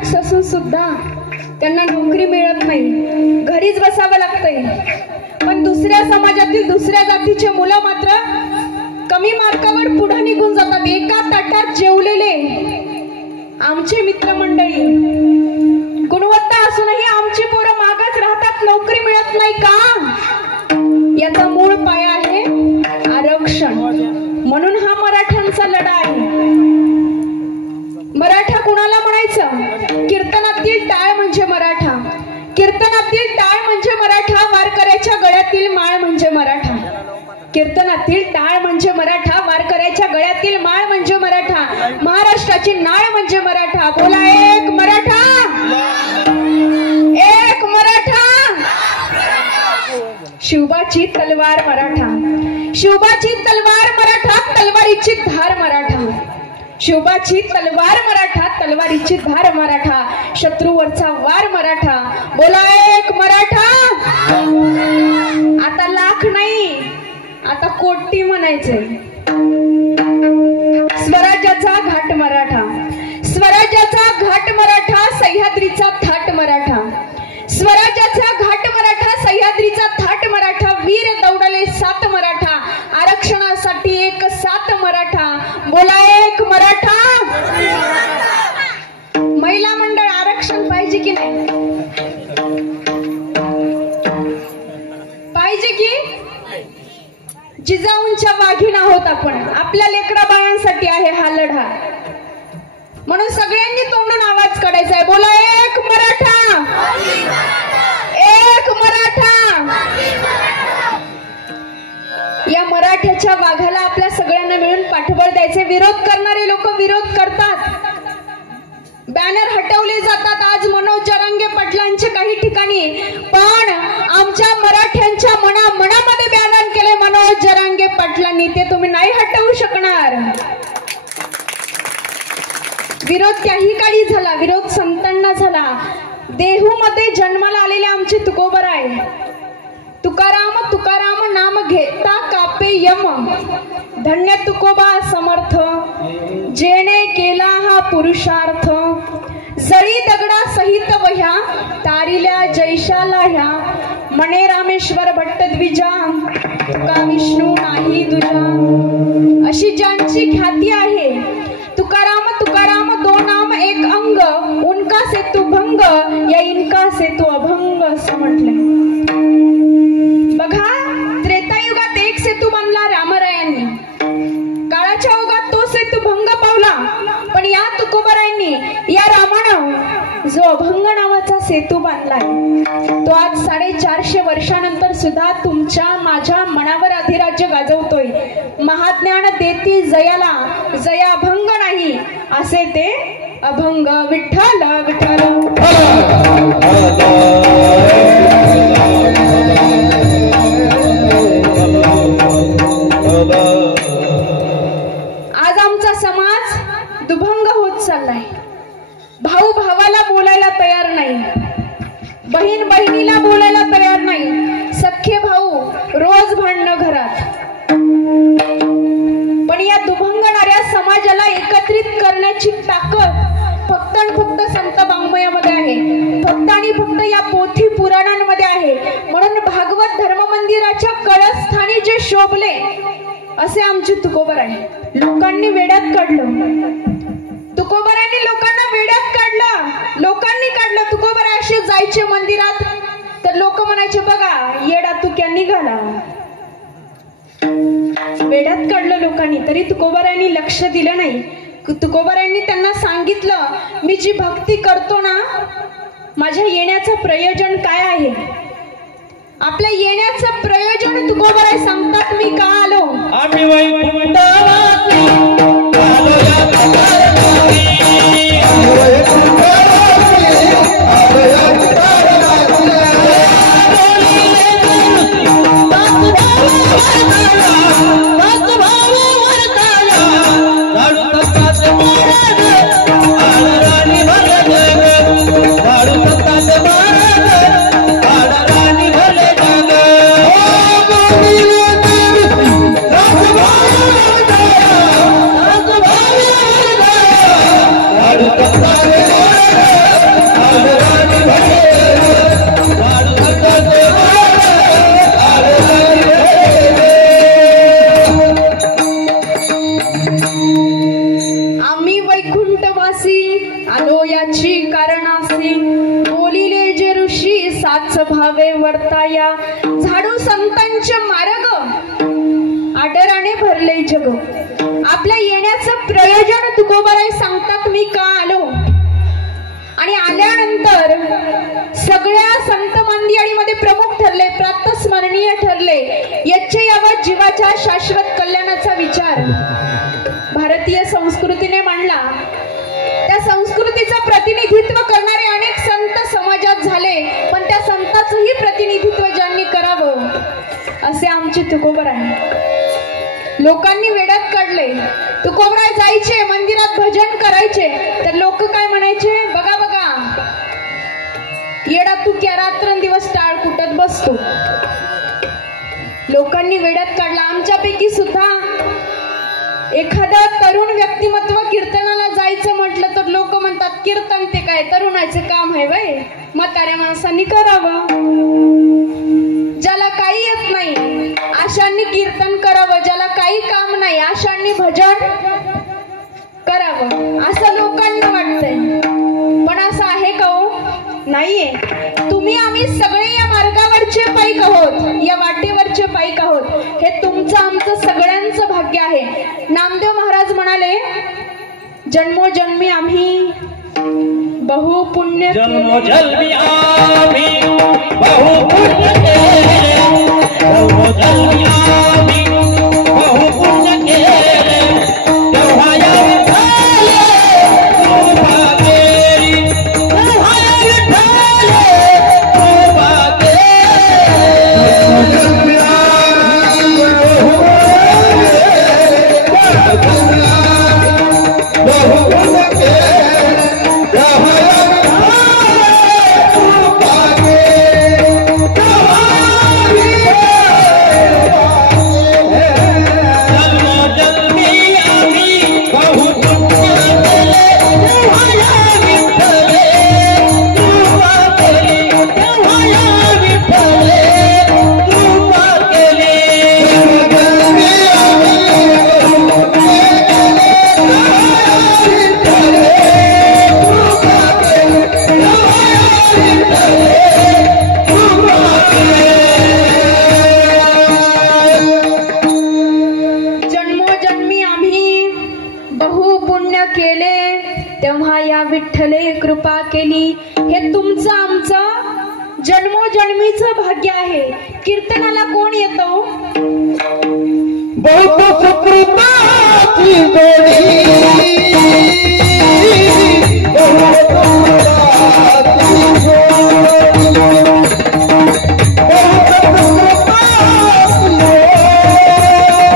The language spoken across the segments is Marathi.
मार्क्स असून सुद्धा त्यांना नोकरी मिळत नाही, घरीच बसावं लागतंय। पण दुसऱ्या समाजातील दुसऱ्या जातीचे मुलं मात्र कमी मार्कावर पुढे निघून जातात। एका ताटात जेवलेले आमचे मित्रमंडळी गुणवत्ता असूनही आमची पोरं मागच राहतात, नोकरी मिळत नाही का? याचा मूळ पाया आहे आरक्षण। म्हणून हा मराठ्यांचा लढा आहे। मराठा कुणाला म्हणायचं? कीर्तनातील टाळ म्हणजे मराठा, कीर्तनातील टाळ म्हणजे मराठा, वारकऱ्याच्या गळ्यातील माळ म्हणजे मराठा। कीर्तनातील टाळ म्हणजे मराठा, वारकऱ्याच्या गळ्यातील माळ म्हणजे मराठा, महाराष्ट्राची नाळ म्हणजे मराठा। बोला एक मराठा, एक मराठा। शिवबाची तलवार मराठा, शिवबाची तलवार मराठा, तलवारीची धार मराठा। शिवबाची तलवार मराठा, तलवारीची धार मराठा, शत्रूवरचा वार मराठा। बोला एक मराठा। आता लाख नाही, आता कोटी म्हणायचे। स्वराज्याचा घाट मराठा, स्वराज्याचा घाट मराठा, सह्याद्रीचा थाट मराठा। स्वराज्याचा घाट मराठा, सह्याद्रीचा थाट मराठा, वीर दौडले सात मराठा, आरक्षणासाठी एक सात मराठा। बोला एक मराठा। महिला मंडळ आरक्षण पाहिजे की नाही? पाहिजे की? जिजाऊंच्या वाघीण आहोत आपण, आपल्या लेकरा बाळांसाठी आहे हा लढा। म्हणून सगळ्यांनी तोंडून आवाज काढायचा आहे। बोला एक मराठा, एक मराठा। या मराठ्याच्या वाघाला आपल्या सगळ्यांना मिळून पाठबळ द्यायचे। विरोध करणारे लोक विरोध करतात, बॅनर हटवले जातात आज मनोज जरांगे पाटलांचे काही ठिकाणी, पण आमच्या मराठ्यांच्या मनामध्ये बॅनर केले मनोज जरांगे पाटलांनी, ते तुम्ही नाही हटवू शकणार। विरोध त्याही काळी झाला, विरोध संतांना झाला। देहू मध्ये जन्माला आलेले आमचे तुकोबराय, तुकाराम तुकाराम नाम घेता कापे यम, धन्य तुकोबा समर्थ, जेने केला हा पुरुषार्थ, जळी दगडा सहित वह्या, तारिल्या जैशाला ह्या, मणे रामेश्वर भट्ट द्विजा, तुका विष्णू नाही दुजा। अशी ज्यांची ख्याती आहे, तुकाराम तुकाराम दो नाम एक अंग, उनका सेतु भंग या इनका सेतु अभंग असं म्हटलंय। बघा, त्रेतायुगात एक सेतू बांधला रामरायांनी, काळाच्या ओघात तो सेतू भंग पावला, पण या तुकोबरायांनी, या रामानं जो अभंग नावाचा सेतू बांधलाय, तो आज 450 वर्षानंतर सुद्धा तुमच्या माझ्या मनावर अधिराज्य गाजवतोय। महाज्ञान देती जयाला, जया भंग नाही असे ते अभंग। विठ्ठल विठ्ठल। आज आमचा समाज दुभंग होत चाललाय। भाऊ भावाला बोलायला तयार नाही, बहीण बहिणीला बोलायला तयार नाही, सख्खे भाऊ रोज भांडणं घरात। पण या दुभंगणाऱ्या समाजाला एकत्रित करण्याची ताकद फक्त आणि फक्त संत वाङ्मयामध्ये आहे, फक्त आणि फक्त या पोथी पुराणांमध्ये आहे। म्हणून भागवत धर्म मंदिराच्या कळस्थानी जे शोभले असे आमचे तुकोबर आहे, लोकांनी वेड्यात काढलं। तुकोबरांनी लोकांना वेड्यात काढलं, लोकांनी काढलं। तुकोबरा असे जायचे मंदिरात तर लोक म्हणायचे, बघा येडा तुक्या निघाला। वेड्यात काढलं लोकांनी, तरी तुकोबरांनी लक्ष दिलं नाही। तुकोबरांनी त्यांना सांगितलं, मी जी भक्ती करतो ना, माझ्या येण्याचं प्रयोजन काय आहे? आपल्या येण्याचं प्रयोजन तुकोबराय सांगतात, मी का आलो? आम्ही वैकुंठवासी आलो या तुकारामाची, आम्ही वैकुंठवासी आलो या तुकारामाची, याची कारणासी बोलिले जे ऋषी साच भावे वर्ताया झाडू संतांचे मार्ग आदराने भरले जग। आपल्या येण्याचं प्रयोजन तुकोबाराय सांगतात, मी का आलो आणि आल्यानंतर सगळ्या संत मंडळीमध्ये प्रमुख ठरले, प्रातस्मरणीय ठरले याचे यावत जीवाच्या शाश्वत कल्याणाचा विचार भारतीय संस्कृतीने मांडला। त्या संस्कृतीचं प्रतिनिधित्व करणारे अनेक संत समाजात झाले, पण त्या संतांचंही प्रतिनिधित्व ज्यांनी करावं असे आमचे तुकोबाराय। लोकांनी वेड्यात काढले, तुकोबाराय जायचे मंदिरात भजन करायचे तर लोक काय म्हणायचे, बघा बघा येडा तू क्या रात्रंदिवस टाळ कुटत बसतो। लोकांनी वेड्यात काढला। आमच्यापैकी सुद्धा एखादा तरुण व्यक्तिमत्व कीर्तनाला जायचं म्हटलं तर लोक म्हणतात, कीर्तन ते काय तरुणाचे काम आहे बाई, म्हाताऱ्या माणसांनी करावं, ज्याला काही येत नाही अशांनी कीर्तन करावं, ज्याला काही काम नाही अशांनी भजन करावं असं लोकांना वाटतंय। पण असं आहे का हो? नाहीये। तुम्ही आम्ही सगळे या मार्गावरचे पाईक आहोत, या वाटेवरचे पाईक आहोत, हे तुमचं आमचं सगळ्यांचं भाग्य आहे। नामदेव महाराज म्हणाले, जन्मोजन्मी आम्ही बहुपुण्य जन्मोजन्मी आम्ही बहुपुण्य केले, जन्मोजन्मी आम्ही बहुपुण्य केले, तेव्हा या विठ्ठले कृपा केली, तेव्हा या विठ्ठले कृपा केली। जन्मोजन्मी आम्ही बहुपुण्य केले, तेव्हा या विठ्ठले कृपा केली, हे तुमचं आमचं जन्मोजन्मीचं भाग्य आहे। कीर्तनाला कोण येतो? बहुत सुकृताची जोडी, बहुत सुकृताची जोडी, बहुत सुकृताची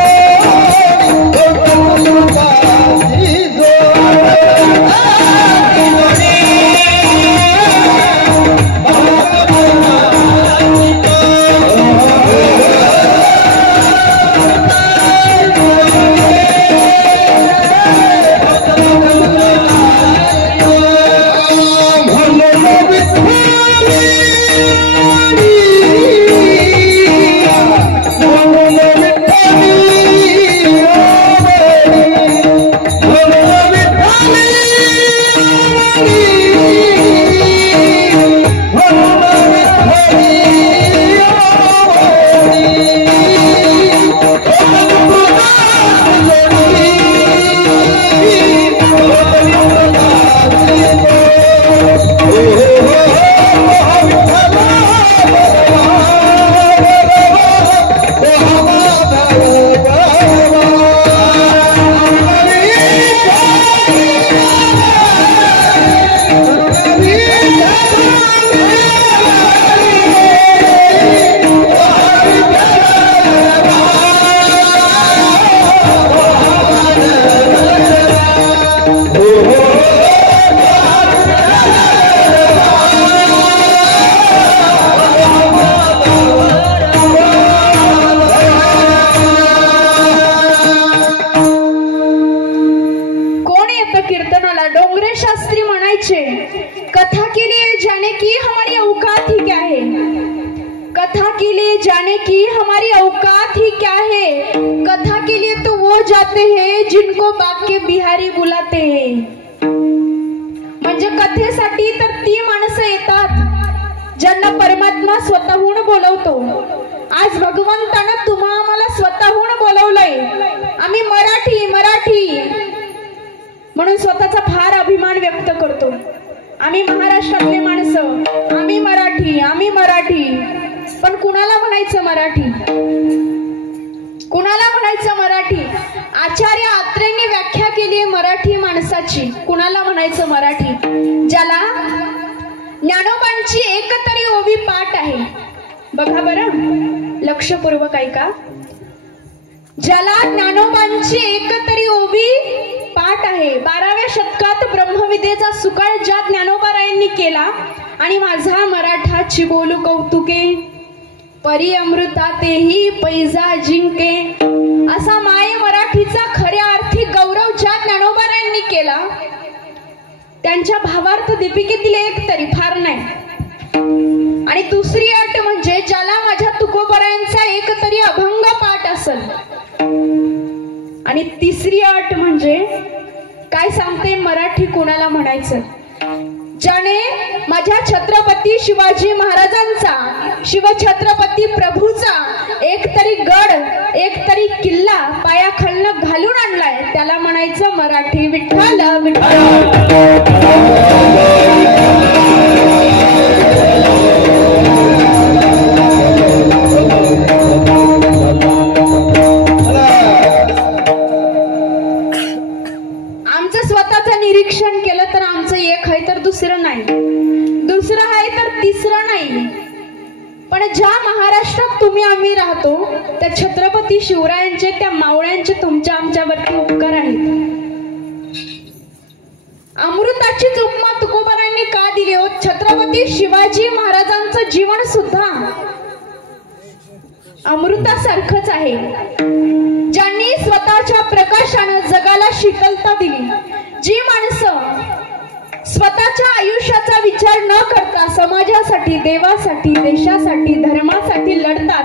कथा के लिए जाने की हमारी औकात ही क्या है, कथा के लिए तो वो जाते हैं जिनको बाके बिहारी बुलाते हैं। म्हणजे कथेसाठी तर ती माणसं येतात ज्यांना परमात्मा स्वतःहून बोलवतो. आज भगवंतानं तुम्हा आम्हाला स्वतःहून बोलवलंय. आम्ही मराठी मराठी म्हणून स्वतःचा फार अभिमान व्यक्त करतो. आम्ही महाराष्ट्रातले माणसं, आम्ही मराठी, आम्ही मराठी. पण कुणाला म्हणायचं मराठी? कुणाला म्हणायचं मराठी? आचार्य अत्रेंनी व्याख्या केली आहे मराठी माणसाची. कुणाला म्हणायचं मराठी? ज्याला ज्ञानोबांची एक तरी ओवी पाठ आहे. बघा बरं, लक्षपूर्वक ऐका. ज्याला ज्ञानोबांची एक तरी ओवी पाठ आहे. 12व्या शतकात ब्रह्मविद्येचा सुकाळ ज्या ज्ञानोबारायांनी केला आणि माझा मराठाची बोलू कौतुके, परी अमृता तेही पैजा जिंके, असा माय मराठीचा खऱ्या अर्थी गौरव ज्या ज्ञानोबारायांनी केला त्यांच्या भावार्थ दीपिकेतील एक तरी, फार नाही. आणि दुसरी अट म्हणजे ज्याला माझ्या तुकोबरायांचा एक तरी अभंग पाठ असेल. आणि तिसरी अट म्हणजे काय सांगते मराठी कुणाला म्हणायचं? ज्याने माझ्या छत्रपती शिवाजी महाराजांचा, शिवछत्रपती प्रभूचा एक तरी गड, एक तरी किल्ला पायाखालनं घालून आणलाय त्याला म्हणायचं मराठी. विठ्ठल विठ्ठल. निरीक्षण केलं तर आमचं एक आहे तर दुसरं नाही, दुसरं आहे तर तिसरं नाही. पण ज्या महाराष्ट्रात तुम्ही आम्ही राहतो त्या छत्रपती शिवरायांचे, त्या मावळ्यांचे तुमच्या आमच्यावरती उपकार आहेत. अमृताचीच उपमा तुकोबारांनी का दिली हो? छत्रपती शिवाजी महाराजांचं जीवन सुद्धा अमृतासारखंच आहे. ज्यांनी स्वतःच्या प्रकाशानं जगाला शीतलता दिली, जी माणसं स्वतःच्या आयुष्याचा विचार न करता समाजासाठी, देवासाठी, देशासाठी, धर्मासाठी लढतात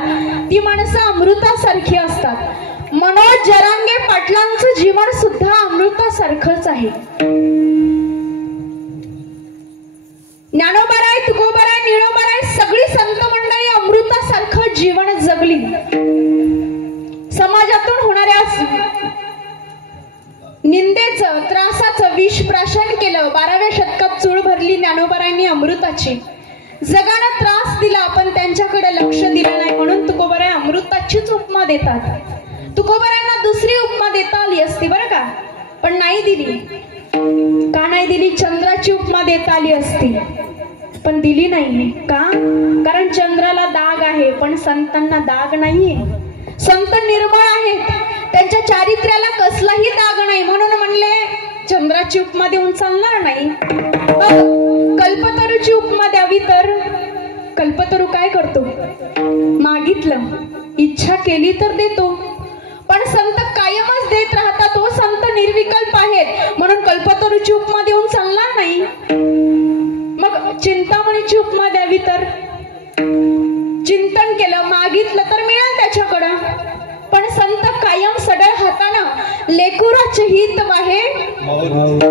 ती माणसं अमृतासारखी असतात. मनोज जरांगे पाटलांचं जीवन सुद्धा अमृतासारखंच आहे. ज्ञानोबाराय, तुकोबाराय, निळोबाराय सगळी संत मंडळी अमृतासारखं जीवन जगली. समाजातून होणाऱ्या निंदेचं, त्रासाचं विष प्राशन केलं. 12व्या शतकात चूळ भरली ज्ञानोबारायांनी अमृताची. जगाला त्रास दिला पण त्यांच्याकडे लक्ष दिलं नाही म्हणून तुकोबाराय अमृताचीच उपमा देतात. तुकोबारायांना दुसरी उपमा देता आली असती बरं का, पण नाही दिली. का नाही दिली? चंद्राची उपमा देता आली असती पण दिली नाही. का? कारण चंद्राला दाग आहे पण संतांना दाग नाहीये. संत निर्मळ आहेत, त्यांच्या चारित्र्याला कसलाही दाग नाही म्हणून म्हणले चंद्राची उपमा देऊन चालणार नाही. कल्पतरूची उपमा द्यावी तर कल्पतरू काय करतो? मागितलं, इच्छा केली तर देतो. पण संत कायमच देत राहतात. तो संत निर्विकल्प आहेत म्हणून कल्पतरूची उपमा देऊन चालणार नाही. मग चिंतामणीची उपमा द्यावी तर चिंतन केलं, मागितलं तर मिळेल त्याच्याकडं. पण संत कायम सडळ हातानं लेकुराचे हित वाहे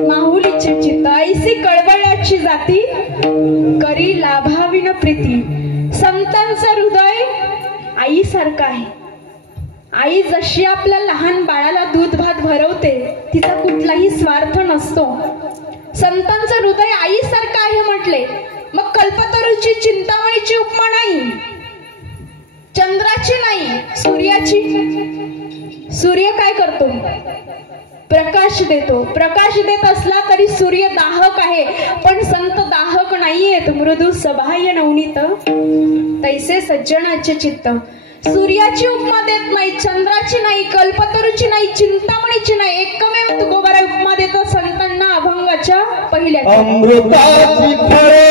माहुलीचे चित्त, ऐसी कळवळ्याची जाती करी लाभाविन प्रीती. संतांचं हृदय आईसारखं आहे. आई जशी आपल्या लहान बाळाला दूध भात भरवते तिचा कुठलाही स्वार्थ नसतो. संतांचं हृदय आईसारखं आहे म्हटले. मग कल्पतरूची, चिंतामणीची उपमा नाही, चंद्राची नाही, सूर्याची. सूर्य काय करतो? प्रकाश देतो. प्रकाश देत असला तरी सूर्य दाहक आहे पण संत दाहक नाहीयेत. मृदू सबाह्य नवनीत तैसे सज्जनाचे चित्त. सूर्याची उपमा देत नाही, चंद्राची नाही, कल्पतरूची नाही, चिंतामणीची नाही. एकमेव तुकोबाराय उपमा देतो संतांना अभंगाच्या पहिल्या. अमृताची फळे,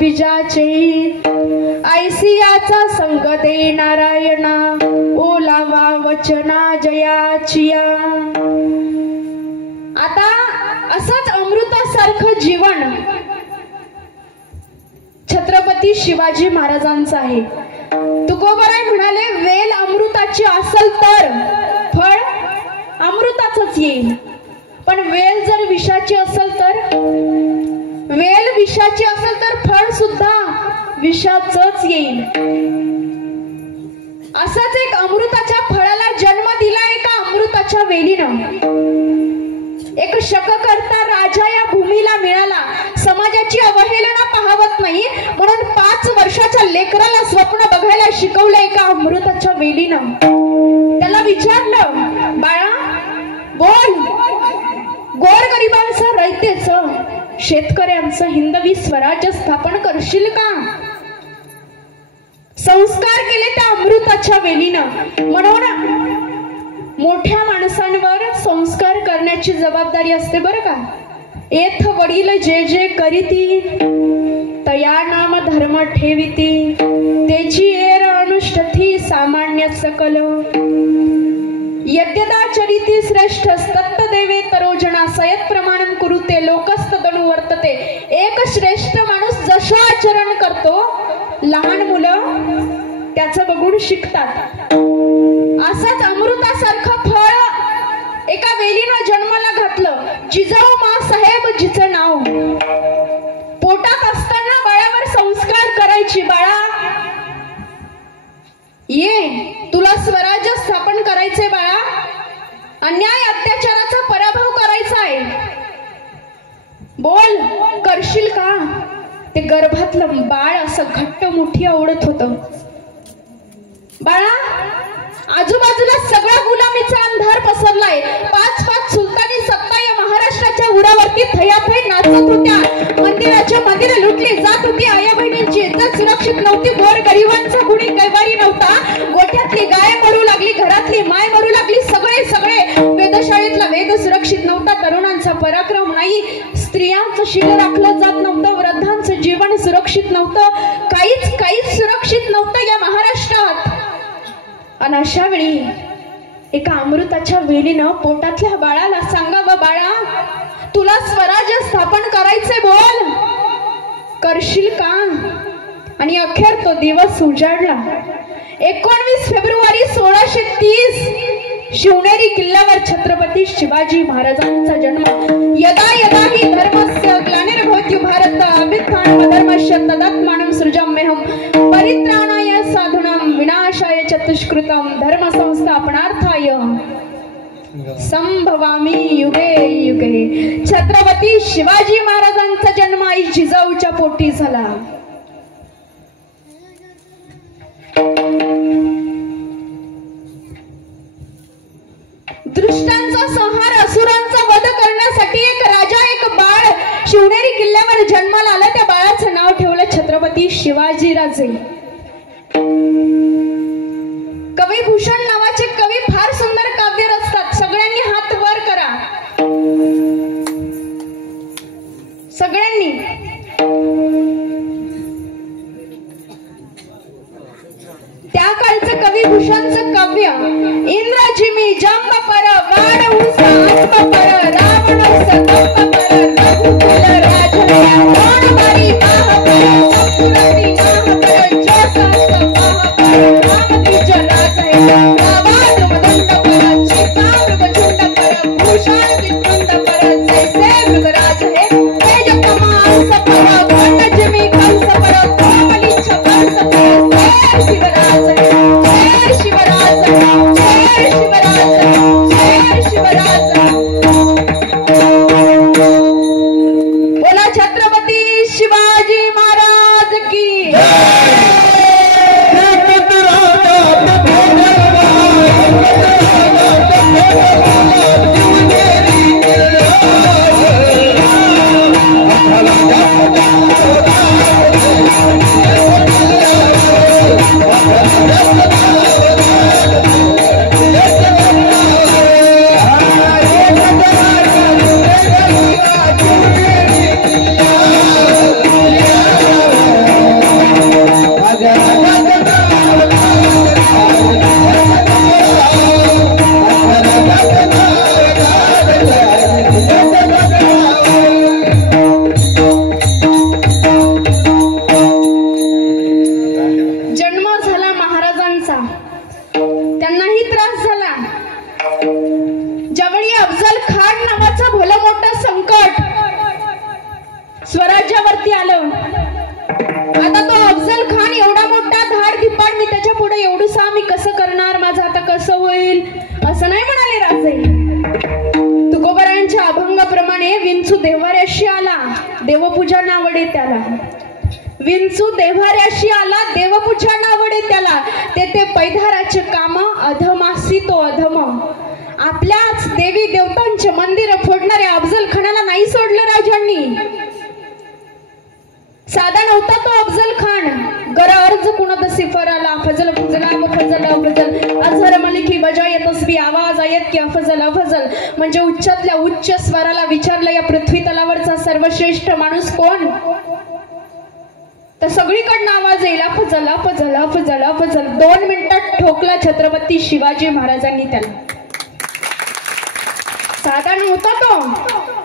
बीजाचे ऐसियाचा संग दे नारायणा ओलावा वचना जयाचिया. आता असंच अमृतासारखं जीवन छत्रपती शिवाजी महाराजांचं आहे. तुकोबराय म्हणाले, वेल अमृताची असेल तर फळ अमृताचंच येईल, पण वेल जर विषाची असेल तर फळ सुद्धा विषाचंच येईल. असंच एक अमृताच्या फळाला जन्म दिला एका अमृताच्या वेलीनं. एक शककर्ता राजा या भूमीला मिळाला. समाजाची अवहेलना पाहवत नाही म्हणून 5 वर्षाच्या लेकराला स्वप्न बघायला शिकवलं एका अमृताच्या वेलीनं. त्याला विचारलं, बाळा बोल, गोरगरिबांचं रयतेचं शेतकऱ्यांचं हिंदवी स्वराज्य स्थापन करशील का? संस्कार केले त्या अमृताच्या वेलीनं. म्हणून मोठ्या माणसांवर संस्कार करण्याची जबाबदारी असते बरं का. एथ वडील जे जे करीती तया नाम धर्म ठेविती त्याची एर अनुष्ठती सामान्य सकल यद्यदा चरिती श्रेष्ठ तत्त देवे तरोजना सयत प्रमाणम कुरुते लोकस्तदनु वर्तते. एक श्रेष्ठ माणूस जसं आचरण करतो लहान मुलं त्याचं बघून शिकतात. असंच अमृतासारखं फळ एका वेलीनं जन्माला घातलं. जिजाऊ माँसाहेब जिचं नाव. पोटात असताना बाळावर संस्कार करायची. बाळा ये, तुला स्वराज्य स्थापन करायचंय बाळा, अन्याय अत्याचाराचा पराभव करायचा आहे, बोल करशील का? ते गर्भातलं बाळ असं घट्ट मुठी आवडत होतं. बाळा आजूबाजूला सगळा गुलामीचा अंधार पसरलाय. 5 सुलतानी सत्ता या महाराष्ट्राच्या उरावरती थयाथय नाचत होत्या. मंदिराच्या मंदिरे लुटली जात होती. आया बहिणींची इज्जत सुरक्षित नव्हती. गोर गरिबांचा कुणी कैवारी नव्हता. गोठ्यातली गाय मरू लागली, घरातली माय मरू लागली. सगळे वेधशाळेतला वेद सुरक्षित नव्हता. तरुणांचा पराक्रम नाही. स्त्रियांचं शील राखलं जात नव्हतं. वृद्धांचं जीवन सुरक्षित नव्हतं. काहीच सुरक्षित नव्हतं या महाराष्ट्रात. आणि अशा वेळी एका अमृताच्या वेलीनं पोटातल्या बाळाला सांगावं, बाळा तुला स्वराज्य स्थापन करायचंय, बोल करशील का? आणि अखेर तो दिवस उजाडला. 19 फेब्रुवारी 1630 शिवनेरी किल्ल्यावर छत्रपती शिवाजी महाराजांचा जन्म. यदा यदा हि धर्मस्य ग्लानिर्भवति भारत अभ्युत्थानमधर्मस्य तदात्मानं सृजाम्यहं परित्राणाय साधूनां विनाशाय च दुष्कृतं धर्म संस्थापनार्थाय संभवामी युगे युगे. छत्रपती शिवाजी महाराजांचा जन्म आई जिजाऊच्या पोटी झाला. दुष्टांचा संहार, असुरांचा वध करण्यासाठी एक राजा, एक बाळ शिवनेरी किल्ल्यावर जन्माला आला. त्या बाळाचं नाव ठेवलं छत्रपती शिवाजीराजे. कवी भूषण नावाचे कवी फार सुंदर काव्य रचतात. सगळ्यांनी हात वर करा, सगळ्यांनी. त्या काळचं कवी भूषणचं काव्य, इंद्रजिमी जांब पर वाण उंच आत्म पर रावण सतप पर रघुकुल राजने कोणबारी पाह पर सपुरती नाह पर जोसास पाह पर रामदीज राज है आवाज मदंड पर चिता मृगचुंड पर भूषण विद्वंद पर जैसे मृगराज है तेज कमान सपर घटजिमी कंस पर कोमली छपंस पर जय शिवराज है, जय शिवराज, जय शिवराज, जय शिवराज. बोला छत्रपती शिवाजी महाराज की विंचू देव्हाऱ्याशी आला, देवपूजा नावडे त्याला, ते पैधाराचे काम, अधमासी तो अधम. आपल्याच देवी देवतांचे मंदिर फोडणाऱ्या अफजल खानाला नाही सोडलं राजांनी. साधा नव्हता तो अफजल खान. गर अर्ज कुणद सिफराला फजल फजला फजल अफजल अजहर मलिकी बजाय तस्बी आवाज आयत की अफजल अफजल. म्हणजे उच्चातल्या उच्च स्वराला विचारलं या पृथ्वी तलावरचा सर्वश्रेष्ठ माणूस कोण, तर सगळीकडनं आवाज येईल अफजल अफजल अफजल अफजल. 2 मिनिटात ठोकला छत्रपती शिवाजी महाराजांनी त्याला. साधा नव्हता तो.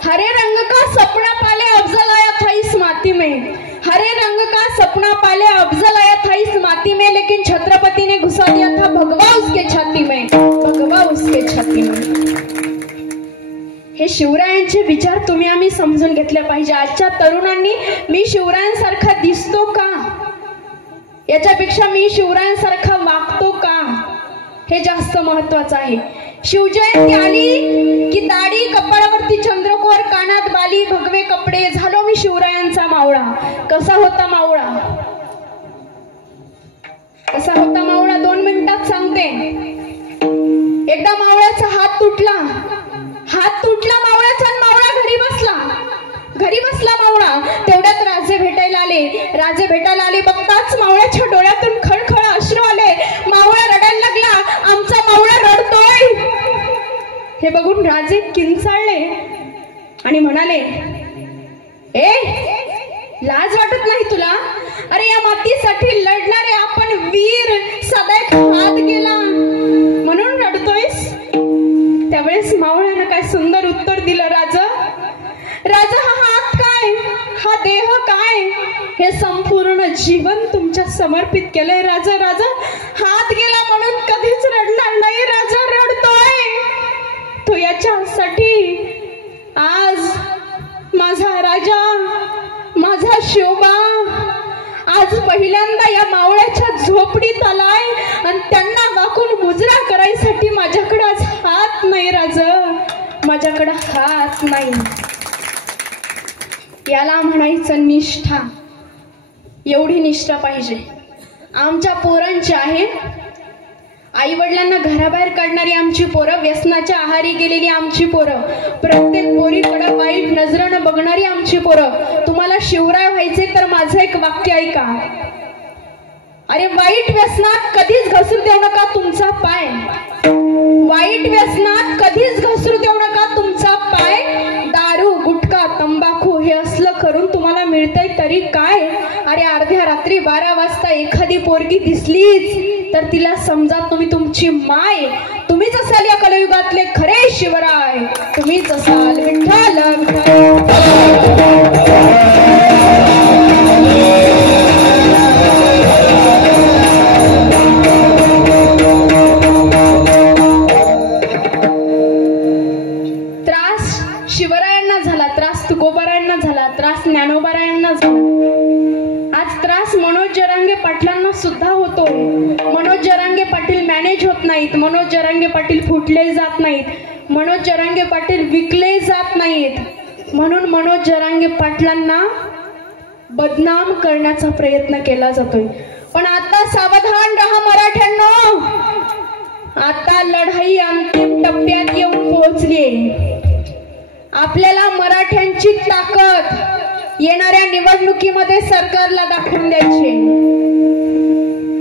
हरे रंग का सपना पाले अफजल आया था इस माती में, हरे रंग का सपना पाले अफजल आया था इस माती में, लेकिन छत्रपति ने घुसा दिया था भगवा उसके छाती में, भगवा उसके छाती में. हे शिवरायांचे विचार तुम्ही आम्ही समजून घेतले पाहिजे. आजच्या तरुणांनी मी शिवरायांसारखा दिसतो का, याच्यापेक्षा मी शिवरायांसारखा वागतो का, हे जास्त महत्वाचं आहे. शिवजयंती आली की दाढी, कपाळावरती चंद्रकोर, कानात बाली, भगवे कपडे, झालो मी शिवरायांचा मावळा. कसा होता मावळा, कसा होता मावळा 2 मिनिटात सांगते. एकदा मावळ्याचा हात तुटला मावळ्याचा, मावळा घरी बसला मावळा. तेवढ्यात राजे भेटायला आले. बघताच मावळ्याच्या डोळ्यातून खळखळ अश्रू आले. मावळा रडायला लागला, आमचा मावळा रडतोय. हे बघून राजे किंचाळले आणि म्हणाले, ए लाज वाटत नाही तुला? अरे या मातीसाठी लढणारे आपण वीर, सदैव हात गेला म्हणून रडतोयस? त्यावेळेस मावळ्यानं काय सुंदर उत्तर दिलं, राजा हा हात काय, हा देह काय, हे संपूर्ण जीवन तुमच्या समर्पित केलंय. राजा हात गेला म्हणून कधीच रडणार नाही. राजा रडतोय तो याच्यासाठी. आज माझा राजा, माझा शिवबा आज पहिल्यांदा या मावळ्याच्या झोपडीत आलाय आणि त्यांना वाकून मुजरा करायसाठी माझ्याकडे आज हात नाही. राजा माझ्याकडे हात नाही. याला म्हणायचं निष्ठा. एवढी निष्ठा पाहिजे. आमच्या पोरांची आहे. आई वडिलांना घराबाहेर काढणारी आमची पोरं, व्यसनाच्या आहारी गेलेली आमची पोरं, प्रत्येक पोरीकडे वाईट नजरेनं बघणारी आमची पोरं. तुम्हाला शिवराय व्हायचे तर माझं एक वाक्य ऐका. अरे वाईट व्यसनात कधीच घसरू देऊ नका तुमचा पाय. वाईट व्यसनात कधीच घसरू देऊ नका तुमचा पाय. दारू, गुटखा, तंबाखू हे असलं करून तुम्हाला मिळतंय तरी काय? अरे अर्ध्या रात्री 12 वाजता एखादी पोरगी दिसलीच तर तिला समजा तुम्ही तुमची माय. तुम्हीच असाल या कलयुगातले खरे शिवराय. तुम्हीच असाल विठ्ठल. शिवरायांना झाला त्रास, तुकोबारायांना झाला त्रास, ज्ञानोबारायांना झाला. आज त्रास मनोज जरांगे पाटलांना सुद्धा होतो. मनोज जरांगे पाटील मॅनेज होत नाहीत. मनोज जरांगे पाटील फुटले जात नाहीत. मनोज जरांगे पाटील विकले जात नाहीत. म्हणून मनोज जरांगे पाटलांना बदनाम करण्याचा प्रयत्न केला जातोय. पण आता सावधान राहा मराठ्यांनो. आता लढाई अंतिम टप्प्यात येऊन पोहोचली. आपल्याला मराठ्यांची ताकद येणाऱ्या निवडणुकीमध्ये सरकारला दाखवून द्यायची.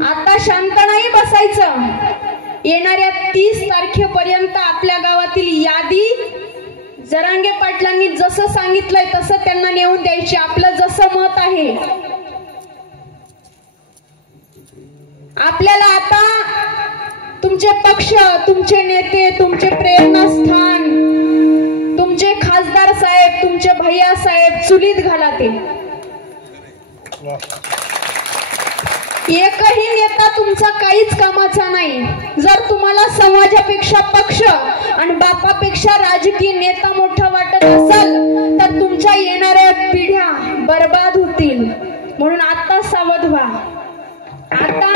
आता शांत नाही बसायचं. येणाऱ्या 30 तारखेपर्यंत आपल्या गावातील यादी जरांगे पाटलांनी जसं सांगितलंय तसं त्यांना नेऊन द्यायची. आपलं जसं मत आहे. आपल्याला आता तुमचे पक्ष, तुमचे नेते, तुमचे प्रेरणास्थान, तुमचे खासदार साहेब, तुमचे भैया साहेब चुलीत घाला. ते एकही नेता तुमचा काहीच कामाचा नाही. जर तुम्हाला समाजापेक्षा पक्ष आणि बापापेक्षा राजकीय नेता मोठा वाटत असेल तर तुमच्या येणाऱ्या पिढ्या बर्बाद होतील. म्हणून आता सावध व्हा. आता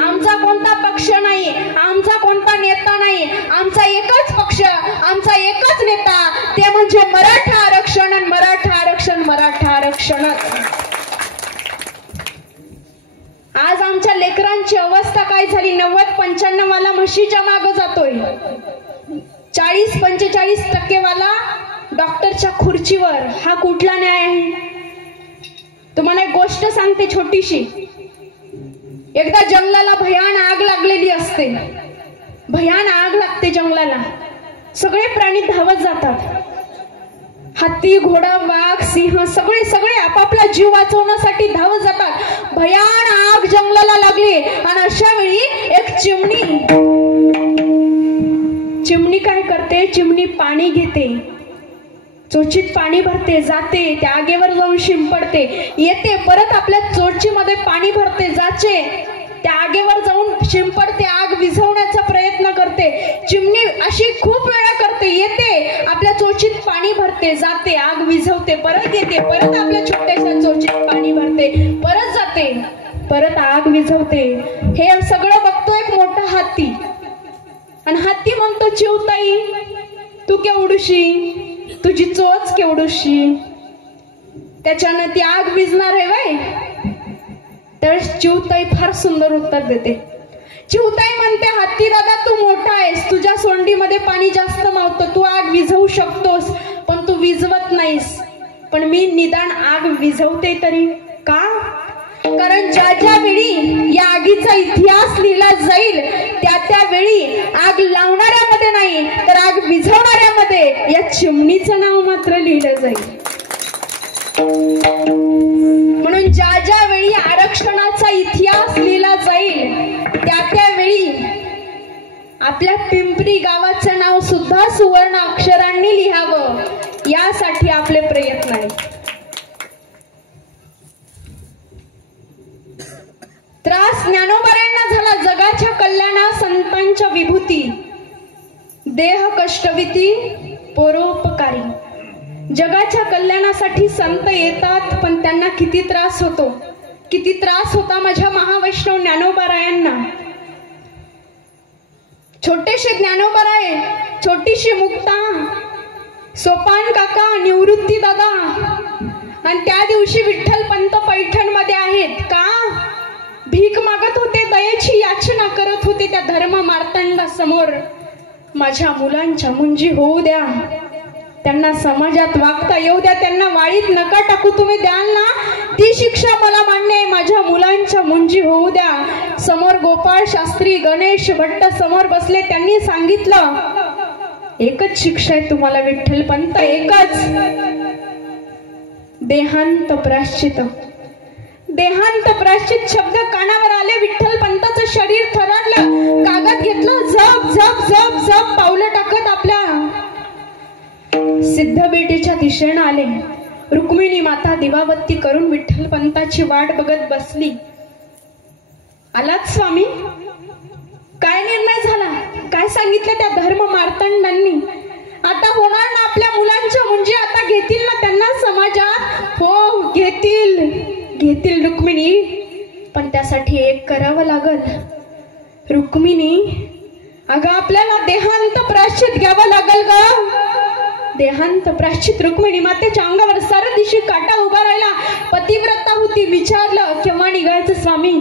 आमचा कोणता पक्ष नाही, आमचा कोणता नेता नाही. आमचा एकच पक्ष, आमचा एकच नेता, ते म्हणजे मराठा आरक्षण. आणि मराठा आरक्षण, मराठा आरक्षण. आमच्या लेकरांची अवस्था काय झाली. 90-95 वाला म्हशीच्या मागे जातोय, 40-45% वाला डॉक्टरच्या खुर्चीवर. हा कुठला न्याय आहे. तुम्हाला एक गोष्ट सांगते छोटीशी. एकदा जंगलाला भयान आग लागलेली असते. भयान आग लागते जंगलाला. सगळे प्राणी धावत जातात. हत्ती, घोडा, वाघ, सिंह सगळे आपापला जीव वाचवण्यासाठी धावत जातात. भयान आग जंगलाला लागली आणि अशा वेळी एक चिमणी काय करते. चिमणी पाणी घेते, चोचीत पाणी भरते, जाते त्या आगेवर जाऊन शिंपडते, येते परत आपल्या चोचीमध्ये पाणी भरते, जाचे त्या आगेवर जाऊन शिंपडते, आग विझवण्याचा प्रयत्न करते. चिमणी अशी खूप वेळा करते, येते आपल्या चोचीत पाणी भरते, जाते आग विझवते, परत येते, परत आपल्या छोट्याशा चोचीत पाणी भरते, परत जाते, परत आग विझवते. हे सगळं बघतो एक मोठा हत्ती. आणि हत्ती म्हणतो, चिवताई तू केवढूशी, तुझी चोच केवढूशी, त्याच्यानं ती आग विझणार आहे वय. तर चिवताई फार सुंदर उत्तर देते. चिवताई म्हणते, हत्ती दादा तू मोठा आहेस, तुझ्या सोंडीमध्ये पाणी जास्त मावतं, तू आग विझवू शकतोस, पण तू विझवत नाहीस. पण मी निदान आग विझवते तरी. का? कारण ज्या वेळी या आगीचा इतिहास लिहिला जाईल त्या वेळी आग लावणाऱ्यामध्ये नाही तर आग विझवणाऱ्यामध्ये या चिमणीचं नाव मात्र लिहिलं जाईल. म्हणून ज्या वेळी आरक्षणाचा इतिहास लिहिला जाईल त्या वेळी आपल्या पिंपरी गावाचं नाव सुद्धा सुवर्ण अक्षरांनी लिहावं, यासाठी आपले प्रयत्न आहेत. त्रास ज्ञानोबारायांना झाला जगाच्या कल्याणा संतांच्या विभूती, देह कष्टविती परोपकारी. जगाच्या कल्याणासाठी संत येतात, पण त्यांना किती त्रास होतो. किती त्रास होता माझ्या महावैष्णव ज्ञानोबारायांना. छोटेसे ज्ञानोबाराय, छोटीशी मुक्ता, सोपान काका, निवृत्ती दादा, आणि त्या दिवशी विठ्ठल पंत पैठण मध्ये आहेत. का? भीक मागत होते, दयेची याचना करत होते त्या धर्म मार्तंडा समोर. माझ्या मुलांच्या मुंजी होऊ द्या, त्यांना समाजात वागता येऊ द्या, त्यांना वाळीत नका टाकू, तुम्ही द्याल ना ती शिक्षा मला मान्य आहे, माझ्या मुलांच्या मुंजी होऊ द्या. समोर गोपाळ शास्त्री, गणेश भट्ट समोर बसले. त्यांनी सांगितलं, एकच शिक्षा आहे तुम्हाला विठ्ठल पंत, एकच, देहांत प्रायश्चित. देहांत प्रायश्चित शब्द कानावर आले. विठ्ठल पंताचं शरीर थरारलं. कागद घेतलं, झप झप झप झप पावलं टाकत आपल्या सिद्धबेटीच्या दिशेनं आले. रुक्मिणी माता दिवाबत्ती करून विठ्ठल पंताची वाट बघत बसली. आलात स्वामी? काय निर्णय झाला? काय सांगितलं त्या धर्म मार्तंडांनी? आता होणार ना आपल्या मुलांच्या मुंजी, आता घेतील ना त्यांना समाजात? हो घेतील रुक्मिणी, पण त्यासाठी एक करावं लागल. रुक्मिणी, अगं आपल्याला देहांत प्रायश्चित घ्यावं लागल ग. देहांत प्रायश्चित. रुक्मिणी मातेच्या अंगावर सारा दिवशी काटा उभा राहिला. पतिव्रता होती. विचारलं, केव्हा निघायचं स्वामी?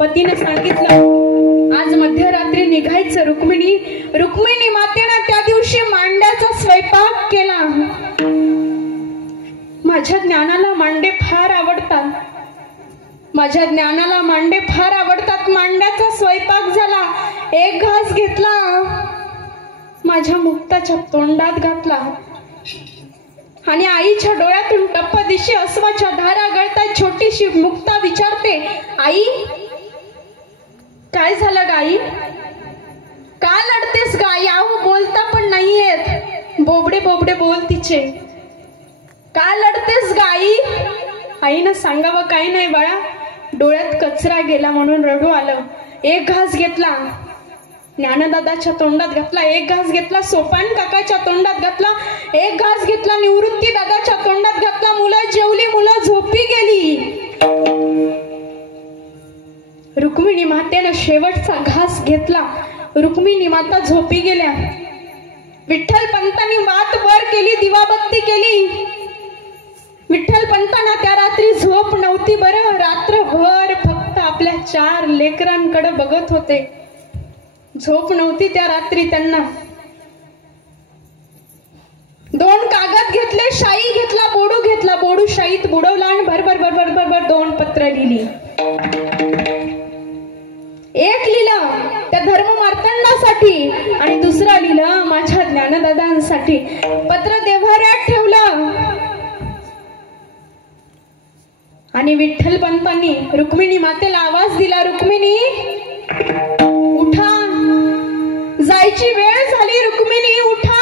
पतीने सांगितलं, आज मध्यरात्री निघायचं. रुक्मिणी मातेनं त्या दिवशी मांड्याचा स्वयंपाक केला. माझ्या ज्ञानाला मांडे फार आवडतात. माझ्या ज्ञानाला मांडे फार आवडतात. मांड्याचा स्वयंपाक झाला. एक घास घेतला, माझ्या मुक्ताच्या तोंडात घातला आणि आईच्या डोळ्यातून टप्प दिशी अश्वाच्या धारा गळतात. छोटीशी मुक्ता विचारते, आई काय झालं गाई? का लढतेस गाई? आहो बोलता पण नाही येत. बोबडे बोबडे बोल तिचे. का लढतेस गाई? आईनं सांगावं काही नाही बाळा, डोळ्यात कचरा गेला म्हणून रडू आलं. एक घास घेतला, ज्ञानदादाच्या तोंडात घातला. एक घास घेतला, सोपान काकाच्या तोंडात घातला. एक घास घेतला, निवृत्ती दादाच्या तोंडात घातला. मुलं जेवली, मुलं झोपी गेली. रुक्मिणी मातेनं शेवटचा घास घेतला. रुक्मिणी माता झोपी गेल्या. विठ्ठल पंतांनी वात वर केली, दिवाबत्ती केली. विठ्ठल पंतांना त्या रात्री झोप नव्हती बरं. रात्रभर फक्त आपल्या 4 लेकरांकडे बघत होते. झोप नव्हती त्या रात्री त्यांना. 2 कागद घेतले, शाई घेतला, बोडू शाईत बुडवला आणि भर 2 पत्र लिहिली. एक लिहिलं त्या धर्ममार्तंडासाठी आणि दुसरा लिहिलं माझ्या ज्ञानदादांसाठी. पत्र देव्हाऱ्यात ठेवलं आणि विठ्ठल पंतांनी रुक्मिणी मातेला आवाज दिला, रुक्मिणी उठा, जायची वेळ झाली, रुक्मिणी उठा.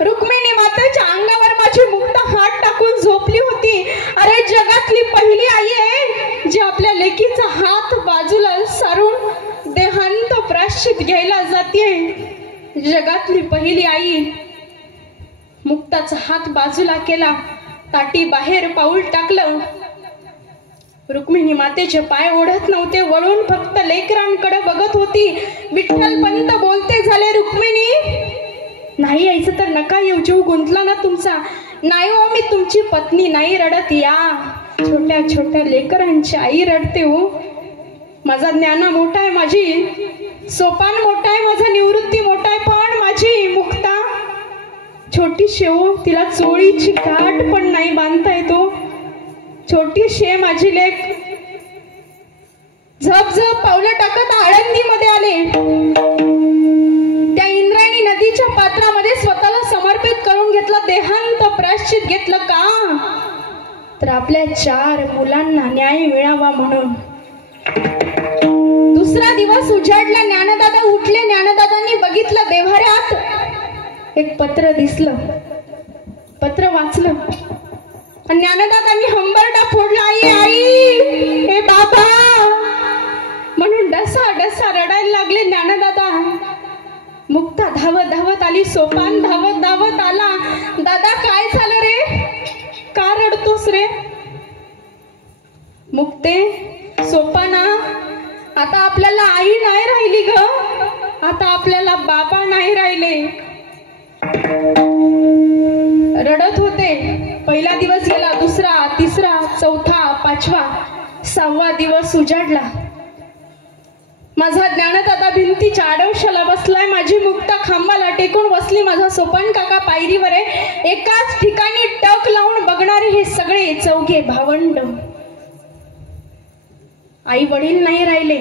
रुक्मिणी मातेच्या अंगावर माझी मुक्ता हात टाकून झोपली होती. अरे जगातली पहिली आई आहे जी आपल्या लेकीचा हात बाजूला सारून देहांत प्रायश्चित घ्यायला जाते. जगातली पहिली आई. मुक्ताचा हात बाजूला केला, ताटी बाहेर पाऊल टाकलं. रुक्मिणी मातेचे पाय ओढत नव्हते, वळून फक्त लेकरांकडे बघत होती. विठ्ठल पंत बोलते झाले, रुक्मिणी नाही यायचं तर नका येऊ, जीव गुंतला ना तुमचा. नाही हो, मी तुमची पत्नी नाही रडत, या. छोट्या छोट्या लेकरांची आई रडते हो. माझा ज्ञान मोठा आहे, माझी सोपान मोठा आहे, माझा निवृत्ती मोठा आहे, पण माझी मुक्ता छोटी शेव, तिला चोळीची गाठ पण नाही बांधता येतो. छोटी शे माझी लेक. झप पावलं टाकत आळंदीमध्ये आले. त्या इंद्रायणी नदीच्या पात्रामध्ये स्वतःला समर्पित करून घेतलं, देहांत प्रायश्चित घेतलं. का तर आपल्या 4 मुलांना न्याय मिळावा म्हणून. दुसरा दिवस उजाडला. ज्ञानदादा उठले. ज्ञानदादांनी बघितलं देव्हाऱ्यात एक पत्र दिसलं. पत्र वाचलं. ज्ञानदादांनी हंबरडा फोडला, आई आई हे बाबा म्हणून डसा रडायला लागले ज्ञानदादा. मुक्ता धावत आली. सोपान धावत आला. दादा काय झालं रे, का रडतोस रे? मुक्ते, सोपाना, आता आपल्याला आई नाही राहिली ग, आता आपल्याला बाबा नाही राहिले. रडत होते. पहिला दिवस गेला, दुसरा, तिसरा, चौथा, 5वा, 6वा दिवस उजाडला. माझा ज्ञानदादा भिंतीच्या आडवशाला बसलाय. माझी मुक्ता खांबाला टेकून बसली. माझा सोपान काका पायरीवर आहे. एकाच ठिकाणी टक लावून बघणारे हे सगळे 4घे भावंड. आई वडील नाही राहिले.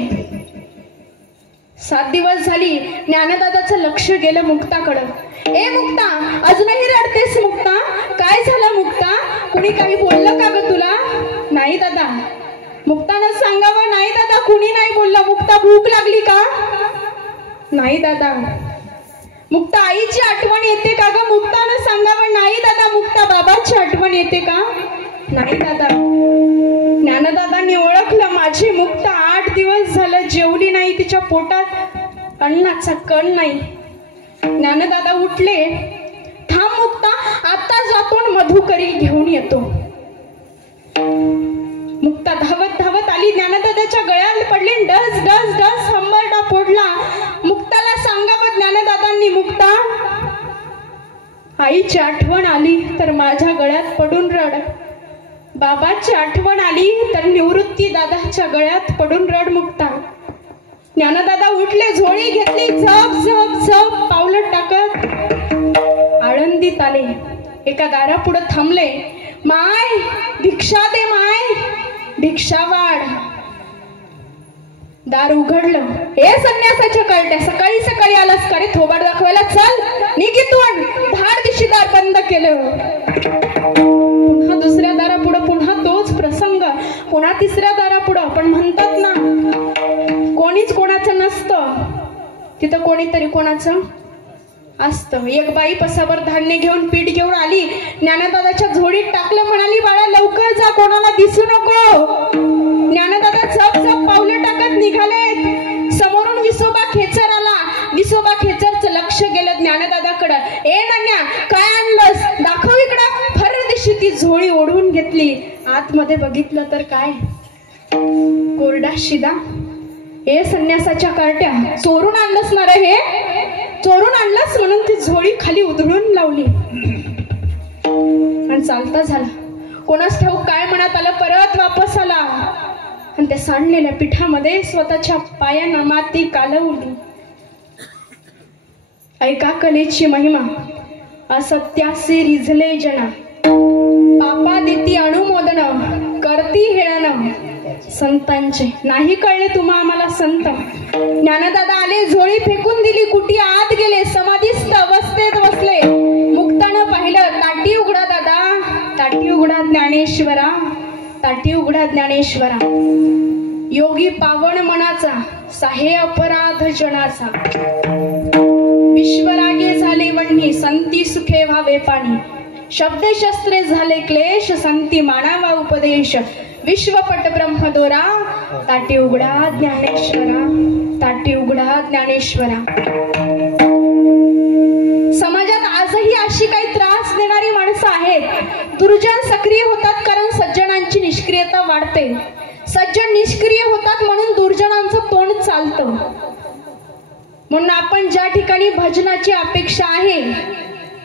7 दिवस झाली. ज्ञानदादाचं लक्ष गेलं मुक्ताकडं. ए मुक्ता, अजूनही रडतेस मुक्ता? काय झालं मुक्ता? कुणी काही बोललं का ग तुला? नाही दादा. मुक्तानं सांगावं. नाही दादा, कुणी नाही बोललं. मुक्ता, भूक लागली का? नाही दादा. मुक्ता, आईची आठवण येते का ग? मुक्तानं सांगावं. नाही दादा. मुक्ता, बाबाची आठवण येते का? नाही दादा. ज्ञानदादांनी ओळखलं, माझी मुक्ता 8 दिवस झालं जेवली नाही. तिच्या पोटात अन्नाचा कण नाही. ज्ञानदादा उठले. थांब मुक्ता, आता जातो मधुकरी घेऊन येतो. मुक्ता धावत आली. ज्ञानदादाच्या गळ्यात पडली. डस हंबरडा फोडला. मुक्ताला सांगावं ज्ञानदादांनी, मुक्ता आईची आठवण आली तर माझ्या गळ्यात पडून रड. बाबाची आठवण आली तर निवृत्ती दादाच्या गळ्यात पडून रड. मुक्ता. ज्ञानदादा उठले. झोळी घेतली. झप पावलं टाकत आळंदीत आले. एका दारापुढे थांबले. माय भिक्षा दे, माय भिक्षा वाढ. दार उघडलं. हे संन्यासाच्या कळट्या, सकाळी आलास का रे थोबाड दाखवायला? चल निघितून. धाड दिशी दार बंद केलं. पुन्हा दुसऱ्या दारापुढे पुन्हा तोच प्रसंग. पुन्हा तिसऱ्या दारापुढं. पण म्हणतात ना, कोणीच कोणाचं नसतं, तिथं कोणीतरी कोणाचं असतं. एक बाई पसाभर धान्य घेऊन, पीठ घेऊन आली. ज्ञानदादाच्या झोळीत टाकलं. म्हणाली, बाळा लवकर जा, कोणाला दिसू नको. ज्ञानदादा झप पावलं टाकत निघाले. समोरून विसोबा खेचर आला. विसोबा खेचरचं लक्ष गेलं ज्ञानदादाकडं. ए नान्या, काय आणलंस? दाखव इकडं. फर दिशी ती झोळी ओढून घेतली. आतमध्ये बघितलं तर काय, कोरडा शिदा. हे संन्यासाच्या कार्ट्या, चोरून आणलंस ना रे? हे चोरून आणलंस म्हणून ती झोळी खाली उधळून लावली आणि चालता झाला. कोणास ठाऊक काय मनात आलं, परत वापस आला. आणि त्या सांडलेल्या पिठामध्ये स्वतःच्या पायानं माती कालवली. ऐका कलेची महिमा, असत्यासी रिझले जना, पापा देती अनुमोदन, करती हेळन संतांचे. नाही कळले तुम्हा आम्हाला संत. ज्ञानदादा आले, झोळी फेकून दिली, कुटी आत गेले, समाधीस्थ अवस्थेत बसले. मुक्तानं पाहिलं, ताटी उघडा दादा, ताटी उघडा ज्ञानेश्वरा, ताटी उघडा ज्ञानेश्वरा. योगी पावन मनाचा, साहे अपराध जनाचा. विश्वरागे झाले वन्ही, संती सुखे व्हावे पाणी. शब्दे शस्त्रे झाले क्लेश, संती मानावा उपदेश. विश्वपट ब्रह्मदोरा, ताटी उघडा ज्ञानेश्वरा, ताटी उघडा ज्ञानेश्वरा. समाजात आजही अशी काही त्रास देणारी माणसं आहेत. दुर्जन सक्रिय होतात कारण सज्जनांची निष्क्रियता वाढते. सज्जन निष्क्रिय होतात म्हणून दुर्जनांचं तोंड चालतं. म्हणून आपण ज्या ठिकाणी भजनाची अपेक्षा आहे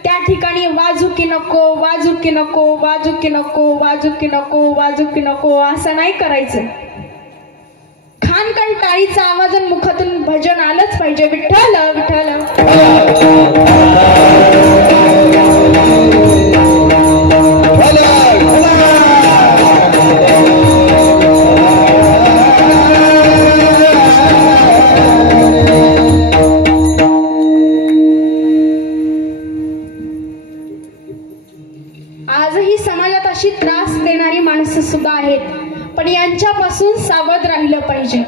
त्या ठिकाणी वाजूकी नको, वाजूकी नको, वाजूकी नको, वाजूकी नको, वाजूकी नको असं नाही करायचं. खानकण टाळीचा आवाजान मुखातून भजन आलंच पाहिजे. विठ्ठल विठ्ठल. आजही समाजात अशी त्रास देणारी माणसं सुद्धा आहेत, पण यांच्यापासून सावध राहिलं पाहिजे.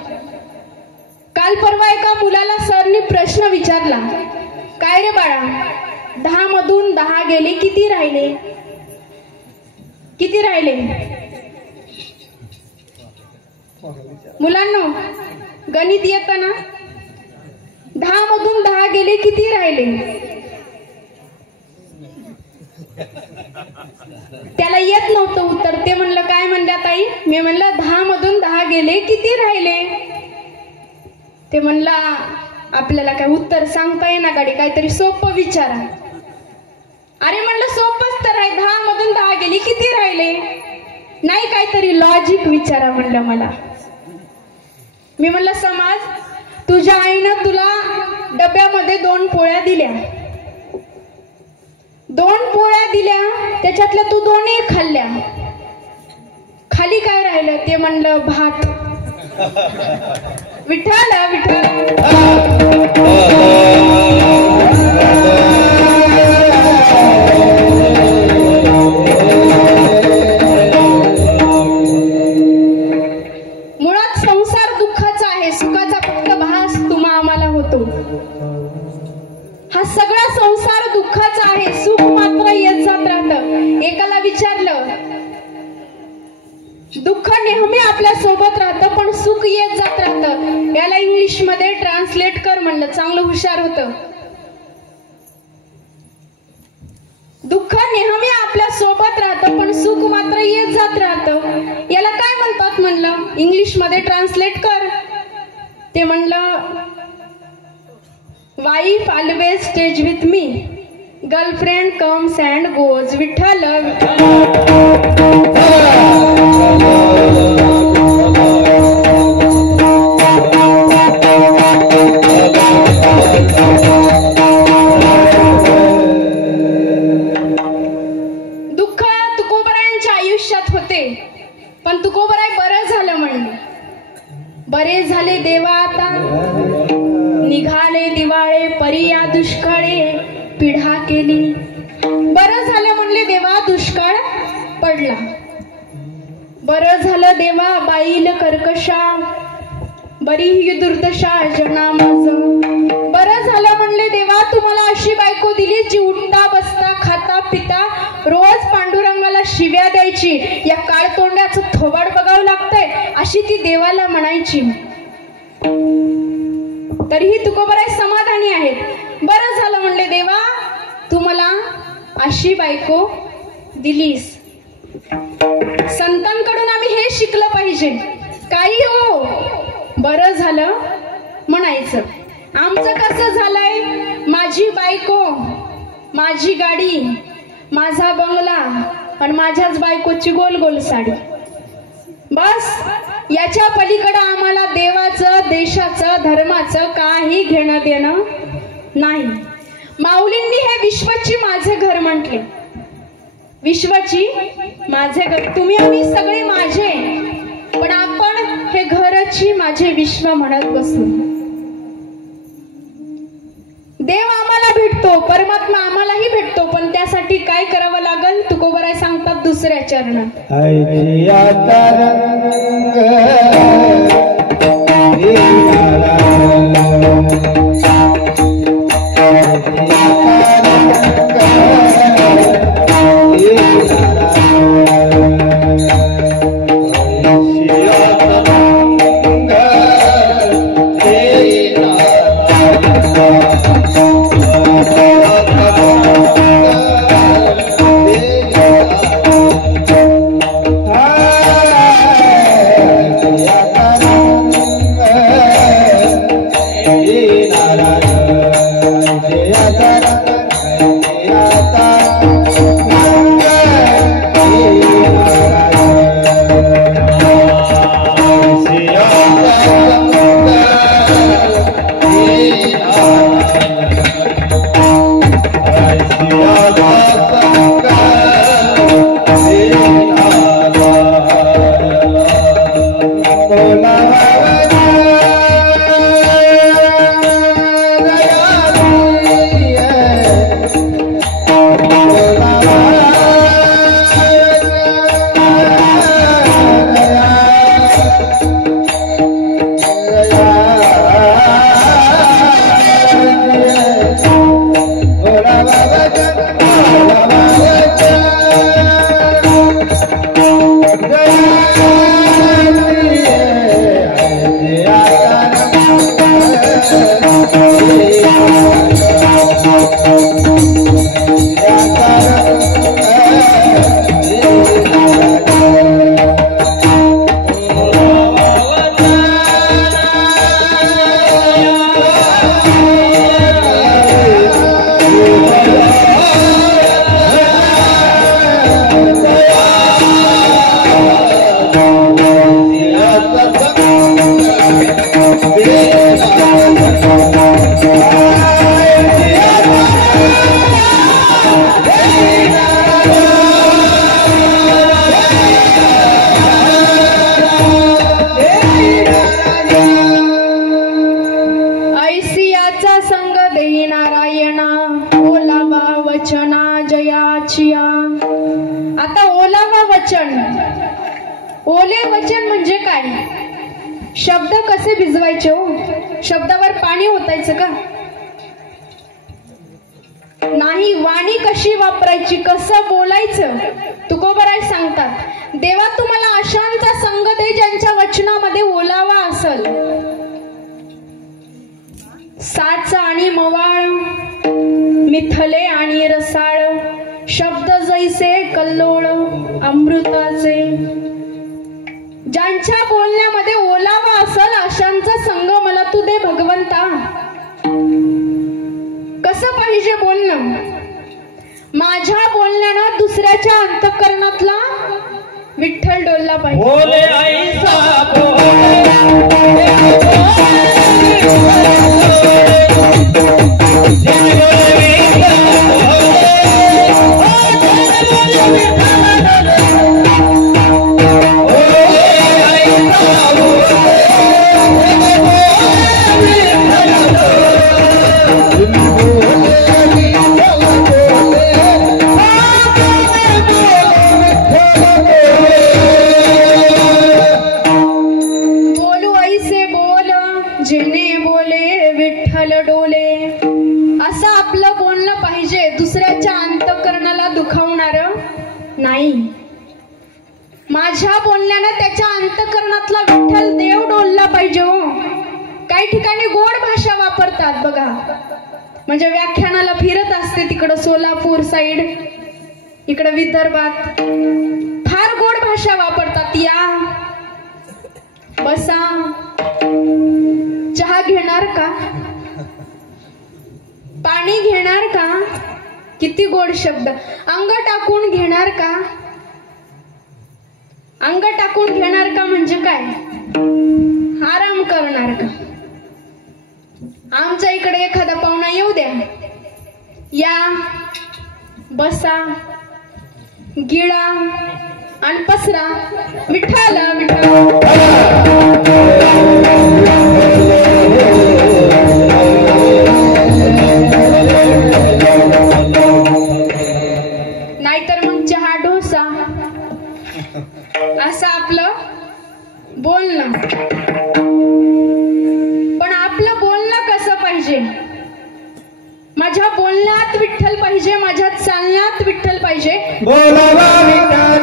काल परवा एका मुलाला सरने प्रश्न विचारला, काय रे बाळा, 10 मधून 10 गेले, किती राहिले? किती राहिले? मुलांनो, गणित येतं ना? 10 मधून 10 गेले, किती राहिले? त्याला येत नव्हतं उत्तर. ते म्हणलं, काय म्हणल्या ताई? मी म्हणलं 10 मधून 10 गेले, किती राहिले? ते म्हणला, आपल्याला काय उत्तर सांगता येणार गाडी, काहीतरी सोपं विचारा. अरे म्हणलं सोपंच तर आहे, 10 मधून 10 गेली, किती राहिले? नाही, काहीतरी लॉजिक विचारा म्हणलं मला. मी म्हणलं, समाज, तुझ्या आईनं तुला डब्यामध्ये 2 पोळ्या दिल्या, 2 पोळ्या दिल्या, त्याच्यातल्या तू 2 खाल्ल्या, खाली काय राहिलं? ते म्हणलं भात. विठ्ठल विठ्ठल. मुळात संसार दुःखाचा आहे, सुखाचा फक्त भास तुम्हा आम्हाला होतो. हा सगळा संसार दुःखाचा आहे, सुख मात्र येत जात राहतं. एकाला विचारलं, दुःख नेहमी आपल्या सोबत राहतं पण सुख येत जात राहतं, याला इंग्लिश मध्ये ट्रान्सलेट कर म्हणलं. चांगलं हुशार होतं. दुःख नेहमी आपल्या सोबत राहतं पण सुख मात्र येत जात राहतं, याला काय म्हणतात म्हणलं? इंग्लिश मध्ये ट्रान्सलेट कर. ते म्हणलं, wife always stage with me, girlfriend comes and goes. Vitthal दुःख तुकोबरायांच्या आयुष्यात होते, पण तुकोबराय बरं झालं म्हणले. बरे झाले देवा आता, निघाले दिवाळे, परी या दुष्काळे पिढा केली. बरं झालं म्हणले देवा, दुष्काळ पडला. बरं झालं देवा, बाईल कर्कशा, बरी ही दुर्दशा जना माझं. बरं झालं म्हणले देवा, तुम्हाला अशी बायको दिली जी उठता बसता खाता पिता रोज पांडुरंगाला शिव्या द्यायची. या काळतोंड्याचं थोबाड बघावं लागतंय अशी ती देवाला म्हणायची. तरीही तुकोबराय समाधानी आहेत. बरं झालं म्हणले देवा, तू मला अशी बायको दिलीस. संतांकडून आम्ही हे शिकलं पाहिजे, काही हो बरं झालं म्हणायचं. आमचं कसं झालंय, माझी बायको, माझी गाडी, माझा बंगला, पण माझ्याच बायकोची गोल गोल साडी. बस याच्या पलीकडे आम्हाला देवाचं, देशाचं, धर्माचं काही घेणं देणं नाही. माऊलींनी हे विश्वची माझे घर म्हटले. विश्वची माझे घर, तुम्ही आम्ही सगळे माझे, पण आपण हे घरची माझे विश्व म्हणत बसलो. देव आम्हाला भेटतो, परमात्मा आम्हालाही भेटतो, पण त्यासाठी काय करावं लागल? तुकोबराय सांगतात दुसऱ्या चरणात. आता ओलावा वचन, ओले वचन म्हणजे काय? शब्द कसे भिजवायचे हो? शब्दावर पाणी ओतायचं का? नाही. वाणी कशी वापरायची, कसं बोलायचं? तुकोबराय सांगतात, देवा तुम्हाला अशांचा संग दे ज्यांच्या वचनामध्ये ओलावा असल. साच आणि मवाळ, मिथले आणि रसाळ, शब्द जैसे कल्लोळ अमृताचे. ज्यांच्या बोलण्यामध्ये ओलावा असल अशांचा संग मला तू दे भगवंता. कसं पाहिजे बोलणं? माझ्या बोलण्यानं दुसऱ्याच्या अंतःकरणातला विठ्ठल डोलला पाहिजे. बोले ऐसा बोले नाही. माझ्या बोलण्यानं त्याच्या अंतःकरणातला विठ्ठल देव डोलला पाहिजे हो. काही ठिकाणी गोड भाषा वापरतात बघा, म्हणजे व्याख्यानाला फिरत असते तिकडं सोलापूर साइड, इकडं विदर्भात फार गोड भाषा वापरतात. या बसा, चहा घेणार का, पाणी घेणार का, किती गोड शब्द. अंग टाकून घेणार का, अंग टाकून घेणार का म्हणजे काय? आराम करणार का? आमच्या इकडे एखादा पाहुणा येऊ द्या, या बसा, गिळा आणि पसरा, विठ्ठल विठ्ठल. नाहीतर मग चहा डोसा असं आपलं बोलणं. पण आपलं बोलणं कसं पाहिजे? माझ्या बोलण्यात विठ्ठल पाहिजे, माझ्या चालण्यात विठ्ठल पाहिजे. बोलावा विठ्ठल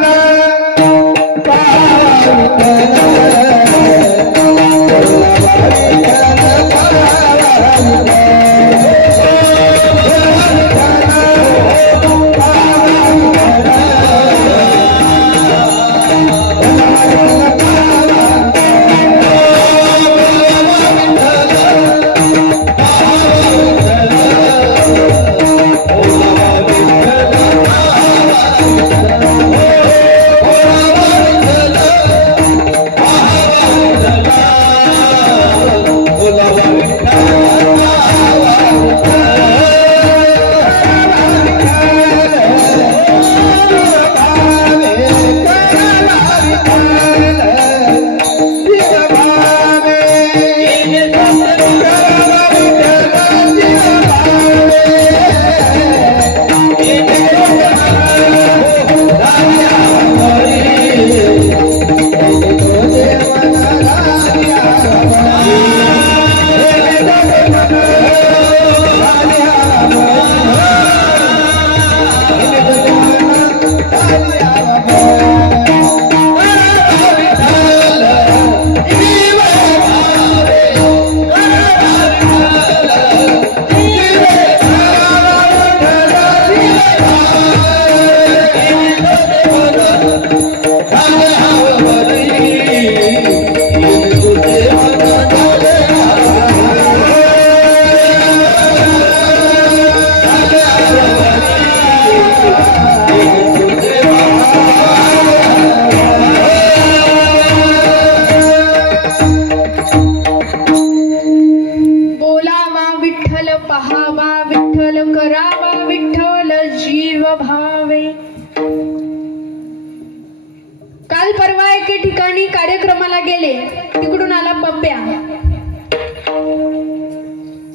काल परवा एके ठिकाणी कार्यक्रमाला गेले, तिकडून आला पप्प्या.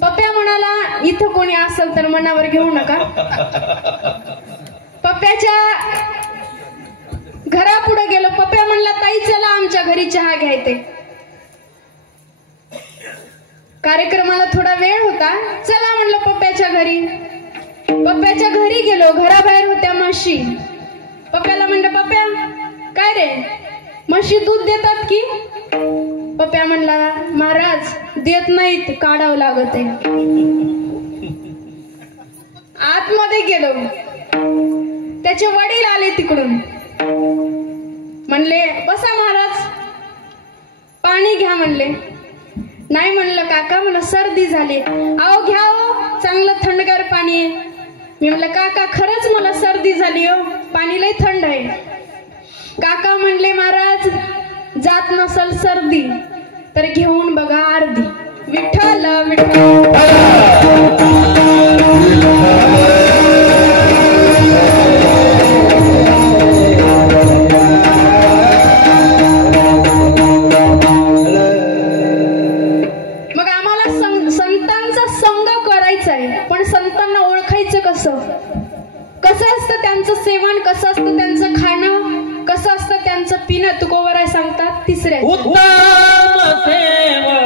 पप्प्या म्हणाला इथं कोणी असेल तर मनावर घेऊ नका. पप्प्याच्या घरापुढे गेलो. पप्प्या म्हणला ताई चला आमच्या घरी चहा घ्यायचे. कार्यक्रमाला थोडा वेळ होता, चला म्हणलं पप्प्याच्या घरी. पप्प्याच्या घरी गेलो, घराबाहेर होत्या म्हशी. पप्प्याला म्हणलं पप्प्या काय रे, म्हशी दूध देतात की? पप्प्या म्हणला महाराज देत नाहीत, काढावं लागत आहे. आतमध्ये गेलो, त्याचे वडील आले तिकडून. म्हणले बसा महाराज, पाणी घ्या म्हणले. नाही म्हणलं काका मला सर्दी झाली. अहो घ्या हो, चांगलं थंडगार पाणी आहे. मी म्हणलं काका खरंच मला सर्दी झाली हो, पाणी लय थंड आहे. काका म्हणले महाराज जात नसल सर्दी तर घेऊन बघा अर्धी. विठ्ठल विठ्ठल. मग आम्हाला संतांचा संग करायचा आहे, पण संतांना ओळखायचं कसं? कसं असतं त्यांचं सेवन, कसं असतं त्यांचं खाणं, कसं असतं त्यांचं पिणं? तुकोबराय सांगतात तिसऱ्या उत्तम सेवन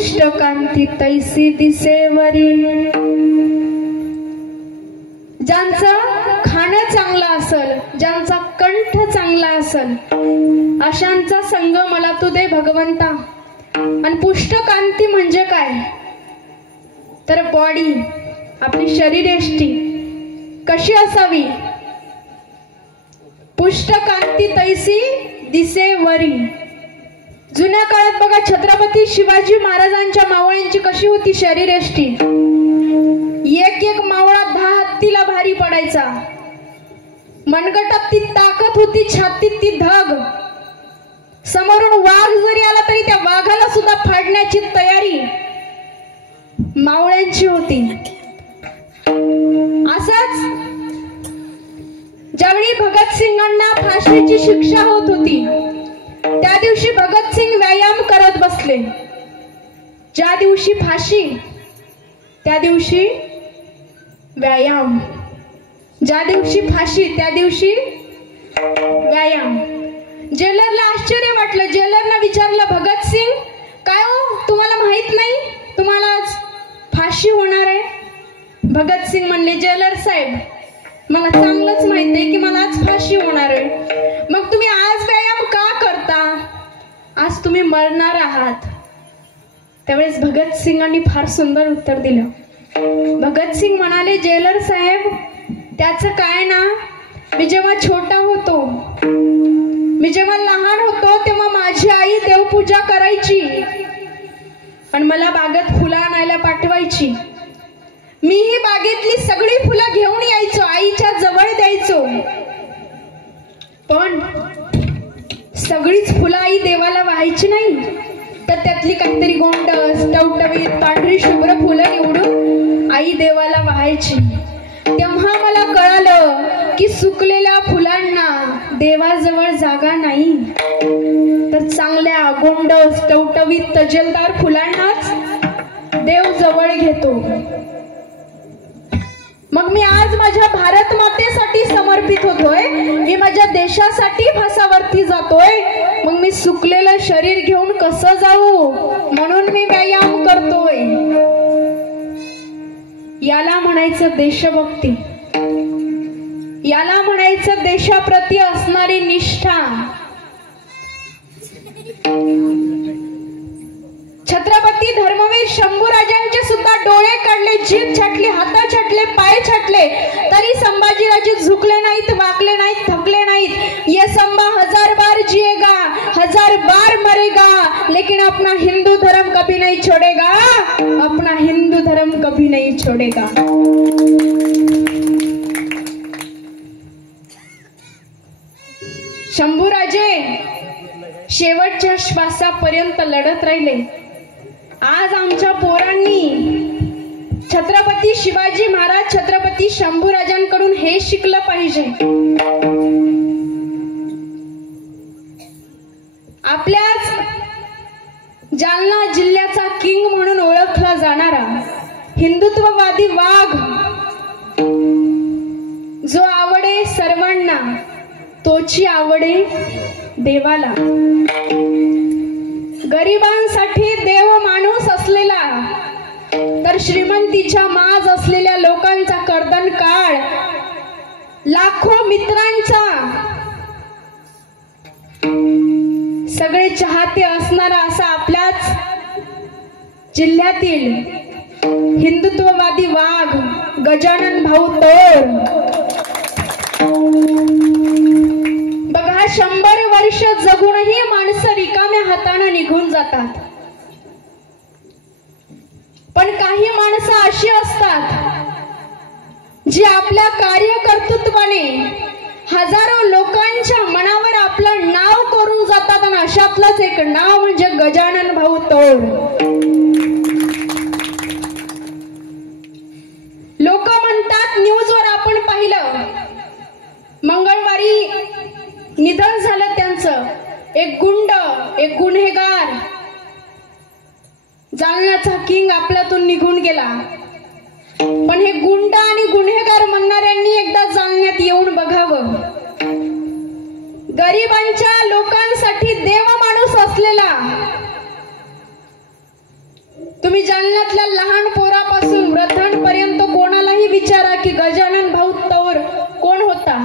पुष्ट कांती तैसी दिसेवरी. ज्यांचं खाणं चांगलं असेल, ज्यांचा कंठ चांगला असेल, अशांचा संग मला तू दे भगवंता. आणि पुष्ट कांती म्हणजे काय तर बॉडी, आपली शरीरयष्टी कशी असावी. पुष्ट कांती तैसी दिसेवरी. जुन्या काळात बघा छत्रपती शिवाजी महाराजांच्या मावळ्यांची कशी होती शरीरयष्टी. एक एक मावळा 10 हत्तीला भारी पडायचा. मनगटात ती ताकद होती, छातीत ती धग. समोरून वाघ जरी आला तरी त्या वाघाला सुद्धा फाडण्याची तयारी मावळ्यांची होती. असंच ज्यावेळी भगतसिंगांना फाशीची शिक्षा होत होती त्या दिवशी भगतसिंग व्यायाम करत बसले. ज्या दिवशी फाशी त्या दिवशी व्यायाम, ज्या दिवशी फाशी त्या दिवशी व्यायाम. जेलरला आश्चर्य वाटलं. जेलरला विचारलं, भगतसिंग काय हो, तुम्हाला माहित नाही तुम्हाला आज फाशी होणार आहे. भगतसिंग म्हणले, जेलर साहेब मला चांगलंच माहित आहे की मला आज फाशी होणार आहे. मग तुम्ही आज व्यायाम का करता, आज तुम्ही मरणार आहात. त्यावेळेस भगतसिंगांनी फार सुंदर उत्तर दिलं. भगतसिंग म्हणाले, जेलर साहेब त्याचं काय ना, मी जेव्हा छोटा होतो, मी जेव्हा लहान होतो तेव्हा माझी आई देवपूजा करायची आणि मला बागेत फुलं आणायला पाठवायची. मी ही बागेतली सगळी फुलं घेऊन यायचो, आईच्या जवळ द्यायचो. पण सगळीच फुलं आई देवाला वाहायची नाही, तर त्यातली काहीतरी गोंडस, टवटवीत, पांढरी शुभ्र फुलं निवडून आई देवाला वाहायची. तेव्हा मला कळालं की सुकलेल्या फुलांना देवाजवळ जागा नाही, तर चांगल्या गोंडस, टवटवीत, तजेलदार फुलांनाच देव जवळ घेतो. मग मी आज माझ्या भारत मातेसाठी समर्पित होतोय, मी माझ्या देशासाठी फासावरती जातोय. मग मी सुकलेलं शरीर घेऊन कसं जाऊ, म्हणून मी व्यायाम करतोय. याला म्हणायचं देशभक्ती, याला म्हणायचं देशाप्रती असणारी निष्ठा. छत्रपती धर्मवीर शंभूराजांचे सुद्धा डोळे काढले, जीभ छाटली, हात छाटले, पाय छाटले, तरी संभाजीराजे झुकले नाहीत, वाकले नाहीत, थकले नाहीत. ये संभा 1000 बार जिएगा, 1000 बार मरेगा, लेकिन अपना हिंदू धर्म कभी नहीं छोड़ेगा, अपना हिंदू धर्म कभी नहीं छोड़ेगा. शंभूराजे शेवटच्या श्वासापर्यंत लढत राहिले. आज आमच्या पोरांनी छत्रपती शिवाजी महाराज, छत्रपती शंभूराजांकडून हे शिकलं पाहिजे. आपल्याच जालना जिल्ह्याचा किंग म्हणून ओळखला जाणारा हिंदुत्ववादी वाघ, जो आवडे सर्वांना तोची आवडे देवाला. गरिबांसाठी देव माणूस असलेला, तर श्रीमंतीच्या माज असलेल्या लोकांचा कर्दन काळ, लाखो मित्रांचा सगळे चाहते असणारा असा आपल्याच जिल्ह्यातील हिंदुत्ववादी वाघ गजानन भाऊ तोड. बघा, 100 वर्ष जगूनही माणसं रिकाम्या हाताने निघून जातात. पण काही माणसं अशी असतात जी आपल्या कार्यकर्तृत्वाने हजारो लोकांच्या मनावर आपलं नाव करून जातात. आणि अशातलंच एक नाव म्हणजे गजानन भाऊ तोड. लोक म्हणतात, न्यूजवर आपण पाहिलं, मंगळवारी निधन झालं त्यांचं. एक गुंड, एक गुन्हेगार, जालन्याचा किंग आपल्यातून निघून गेला. पण हे गुंड आणि गुन्हेगार म्हणणाऱ्यांनी एकदा जालन्यात येऊन बघावं. गरिबांच्या लोकांसाठी देव माणूस असलेला तुम्ही जालन्यातल्या लहान पोरापासून वृद्धांपर्यंत कोणालाही विचारा की गजानन भाऊ तौर कोण होता,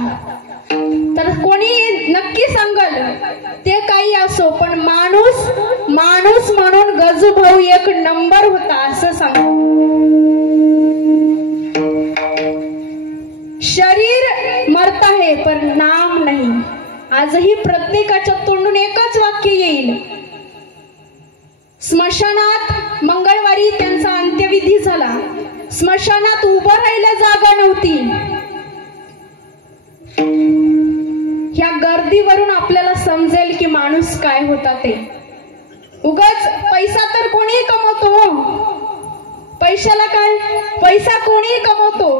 तर कोणी नक्की सांगल ते काही असो, पण माणूस माणूस म्हणून गजू भाऊ एक नंबर होता असं सांग. शरीर मरत आहे पण नाम नाही. आजही प्रत्येकाच्या तोंडून एकच वाक्य येईल. स्मशानात मंगळवारी त्यांचा अंत्यविधी झाला. स्मशानात उभं राहायला जागा नव्हती. ह्या गर्दीवरून आपल्याला समजेल की माणूस काय होता ते. उगाच पैसा तर कोणीही कमवतो, पैशाला काय, पैसा कोणीही कमवतो,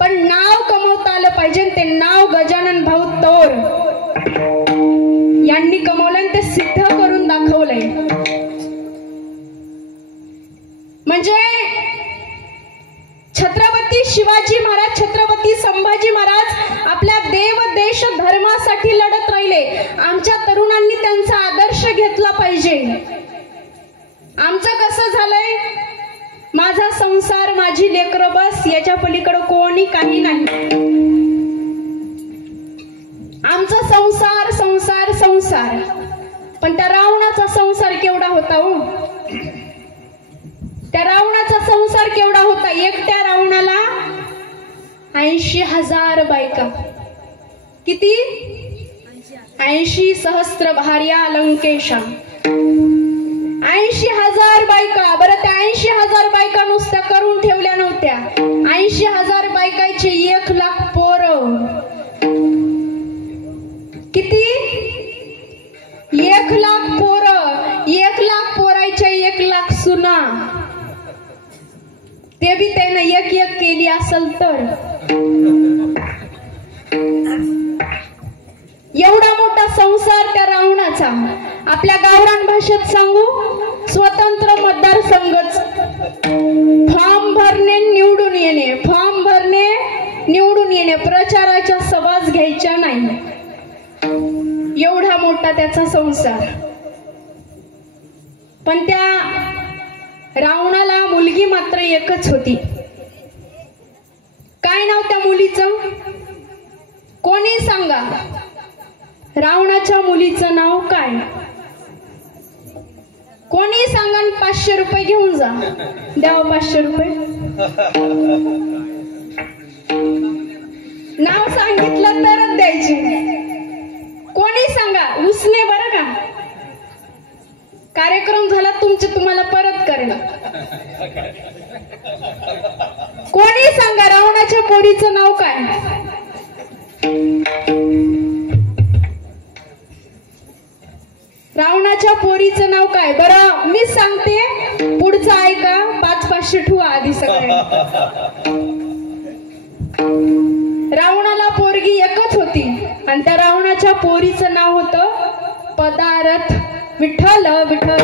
पण नाव कमवता आलं पाहिजे. ते नाव गजानन भाऊ तौर यांनी कमवलंय, ते सिद्ध करून दाखवलंय. म्हणजे छत्रपती शिवाजी महाराज, छत्रपती संभाजी महाराज आपल्या देव देश धर्मासाठी लढत राहिले. आमच्या तरुणांनी त्यांचा आदर्श घेतला पाहिजे. आमचं कसं झालंय, माझा संसार माझी लेकरं बस, याच्या पलीकडे कोणी काही नाही. आमचा संसार संसार संसार. पण त्या रावणाचा संसार केवढा होता हो. त्या रावणाचा संसार केवढा होता. एकट्या रावणाला 80,000 बायका. किती? 80 सहस्त्र भार्या लंकेशा. 80,000 बायका. बरं, त्या 80,000 बायका नुसत्या करून ठेवल्या नव्हत्या. 80,000 बायकाचे 1,00,000 पोरं. किती? 1,00,000 पोरं. 1,00,000 पोरायच्या 1,00,000 सुना. ते बी त्यानं एक एक केली असेल तर. एवढा मोठा संसार त्या रावणाचा. आपल्या गावरान भाषेत सांगू, स्वतंत्र मतदारसंघच. फॉर्म भरणे निवडून येणे, फॉर्म भरणे निवडून येणे, प्रचाराच्या सभाच घ्यायच्या नाही. एवढा मोठा त्याचा संसार. पण त्या रावणाला मुलगी मात्र एकच होती. काय नाव त्या मुलीचं? कोणी सांगा. रावणाच्या मुलीचं नाव काय? कोणी सांगा. 500 रुपये घेऊन जा. द्यावं 500 रुपये. नाव सांगितलं तरच द्यायचे. कोणी सांगा. उसने बरं का. कार्यक्रम झाला तुमचे, तुम्हाला परत करेन. कोणी सांगा रावणाच्या पोरीचं नाव काय? रावणाच्या पोरीचं नाव काय? बरं मी सांगते, पुढचं ऐका. 500 ठेवा आधी सगळे. रावणाला पोरगी एकच होती आणि त्या रावणाच्या पोरीचं नाव होतं पदारथ. विठ्ठल विठ्ठल.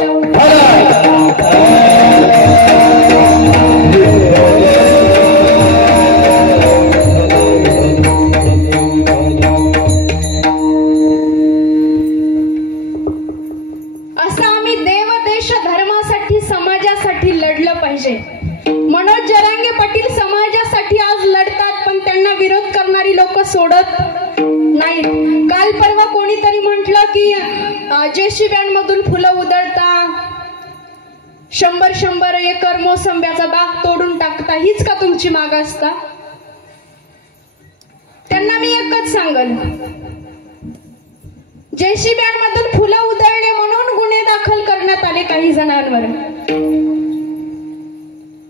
असं आम्ही देव देश धर्मासाठी समाजासाठी लढलं पाहिजे. मनोज जरांगे पाटील समाजासाठी आज लढतात, पण त्यांना विरोध करणारी लोक सोडत नाहीत. काल परवा कोणीतरी म्हटलं की JCB मधून फुलं उधळता, 100 एकर मोसंब्याचा बाग तोडून टाकता, हीच का तुमची मागासता? त्यांना मी एकच सांगल, JCB मधून फुलं उधळले म्हणून गुन्हे दाखल करण्यात आले काही जणांवर.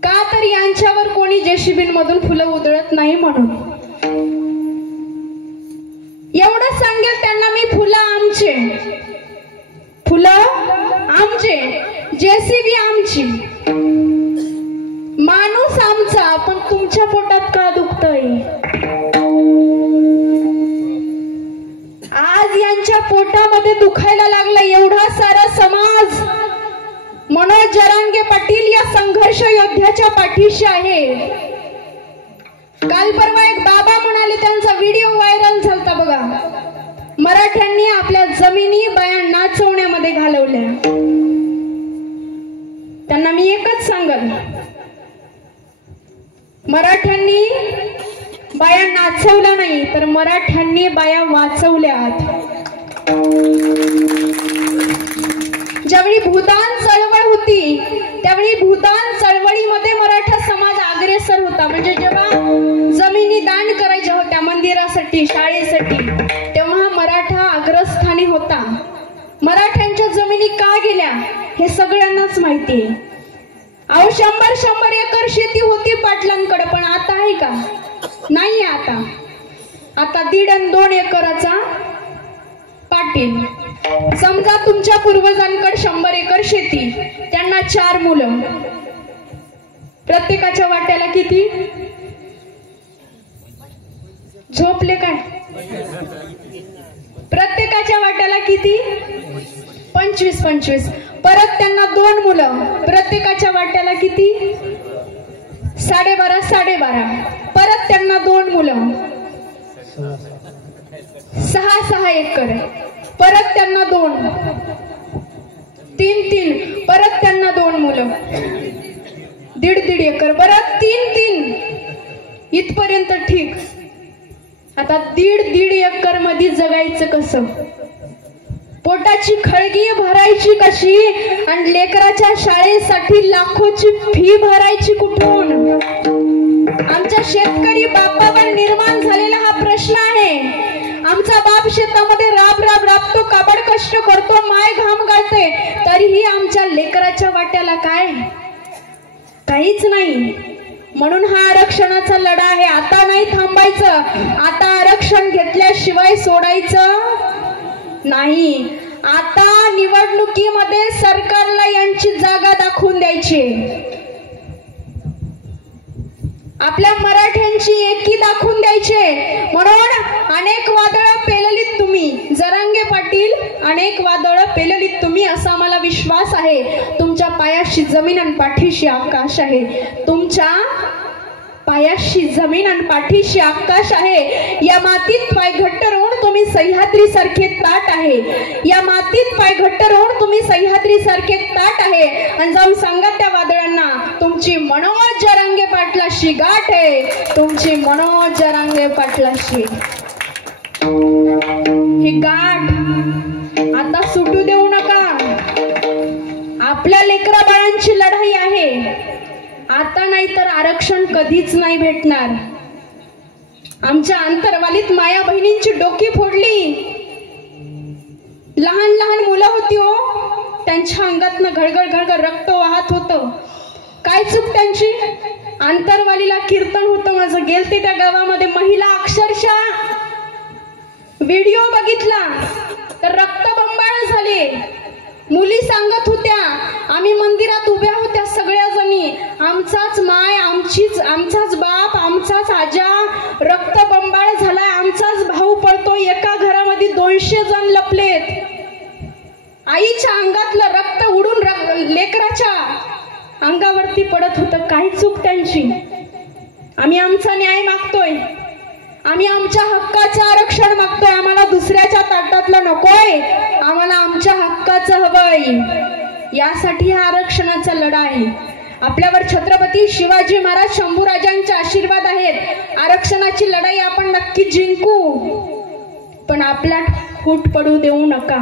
का तर यांच्यावर कोणी JCB मधून फुलं उधळत नाही म्हणून. एवढं सांगेल त्यांना मी, फुलं आमचे, फुलं आमचे, JCB आमची, माणूस आमचा, पण तुमच्या पोटात का दुखतंय? आज यांच्या पोटामध्ये दुखायला लागला एवढा सारा समाज. मनोज जरांगे पाटील या संघर्ष योद्ध्याच्या पाठीशी आहे. काल परवा एक बाबा म्हणाले, त्यांचा व्हिडिओ व्हायरल झालता बघा, मराठ्यांनी आपल्या जमिनी बाया नाचवण्यामध्ये घालवल्या. त्यांना मी एकच सांगल, मराठ्यांनी बाया नाचवल्या नाही तर मराठ्यांनी बाया वाचवल्यात. ज्यावेळी भूदान चळवळ होती त्यावेळी भूदान चळवळीमध्ये मराठा समाज अग्रेसर होता. म्हणजे जेव्हा जमिनी दान करायच्या होत्या मंदिरासाठी, शाळेसाठी, तेव्हा मराठा अग्रस्थानी होता. मराठ्यांच्या जमिनी का गेल्या हे सगळ्यांनाच माहिती आहे. अहो 100 एकर शेती होती पाटलांकडे, पण आता आहे का? नाही. आता 1.5 आणि 2 एकराचा पाटील. समजा तुमच्या पूर्वजांकडे 100 एकर शेती, त्यांना 4 मुलं, प्रत्येकाच्या वाट्याला किती? झोपले काय? प्रत्येकाच्या वाट्याला किती? 25. परत त्यांना 2 मुलं, प्रत्येकाच्या वाट्याला किती? 12.5. परत त्यांना 2 मुलं, 6 एकर. परत त्यांना 2, 3. परत त्यांना 2 मुलं, 1.5 एकर. परत 3. इथपर्यंत ठीक. आता 1.5 एकर मध्ये जगायचं कसं? पोटाची खळगी भरायची कशी? आणि लेकराच्या शाळेसाठी लाखोची फी भरायची कुठून? आमच्या शेतकरी बापावर निर्माण झालेला हा प्रश्न आहे. आमचा बाप शेतामध्ये राबतो, काबड कष्ट करतो, माय घाम गाळते, तरीही आमच्या लेकराच्या वाट्याला काय? काहीच नाही. म्हणून हा आरक्षणाचा लढा आहे. आता नाही थांबायचं. आता आरक्षण घेतल्याशिवाय सोडायचं नाही. आता निवडणुकीमध्ये सरकारला यांची जागा दाखवून द्यायची, आपल्या मराठ्यांची एकी दाखवून द्यायचे. म्हणून अनेक वादळं पेललीत तुम्ही, जरांगे पाटील, अनेक वादळं पेललीत तुम्ही, असा मला विश्वास आहे. तुमच्या पायाशी जमीन आणि पाठीशी आकाश आहे. तुमच्या पायाशी जमीन आणि पाठीशी आकाश आहे. या मातीत पाय घट्ट रोवून तुम्ही सह्याद्री सारखे ताट आहे. या मातीत पाय घट्ट रोवून तुम्ही सह्याद्री सारखे ताट आहे. आणि जाऊन सांगा त्या वादळांना, तुमची मनोज जरांगे पाटलाशी गाठ आहे. तुमची मनोज जरांगे पाटलाशी ही गाठ आता सुटू देऊ नका. आपल्या लेकरा बाळांची लढाई आहे. आता नाही तर आरक्षण कधीच नाही भेटणार. आमच्या अंतरवालीत माया बहिणींची डोकी फोडली. लहान मुलं होती हो, त्यांच्या अंगातनं घळघळ रक्त वाहत होतं. काय चूक त्यांची? अंतरवालीला कीर्तन होतं माझं. गेलते त्या गावामध्ये, महिला अक्षरशः व्हिडिओ बघितला तर रक्तबंबाळ झाले. मुली सांगत होत्या, आम्ही मंदिरात उभ्या होत्या सगळ्या जणी, आमचाच माय, आमचाच बाप, आमचाच आजा रक्तबंबाळ झालाय, आमचाच भाऊ पळतो. एका घरामध्ये 200 जण लपलेत. आईच्या अंगातलं रक्त उडून लेकराच्या अंगावरती पडत होतं. काय चूक त्यांची? आम्ही आमचा न्याय मागतोय. आम्ही आमच्या हक्काचं आरक्षण मागतोय. आम्हाला दुसऱ्याच्या ताटातलं नकोय, आम्हाला आमच्या हक्काचं हवंय. यासाठी हा आरक्षणाचा लढा आहे. आपल्यावर छत्रपती शिवाजी महाराज, शंभूराजांचे आशीर्वाद आहेत. आरक्षणाची लढाई आपण नक्की जिंकू, पण आपल्या फूट पडू देऊ नका.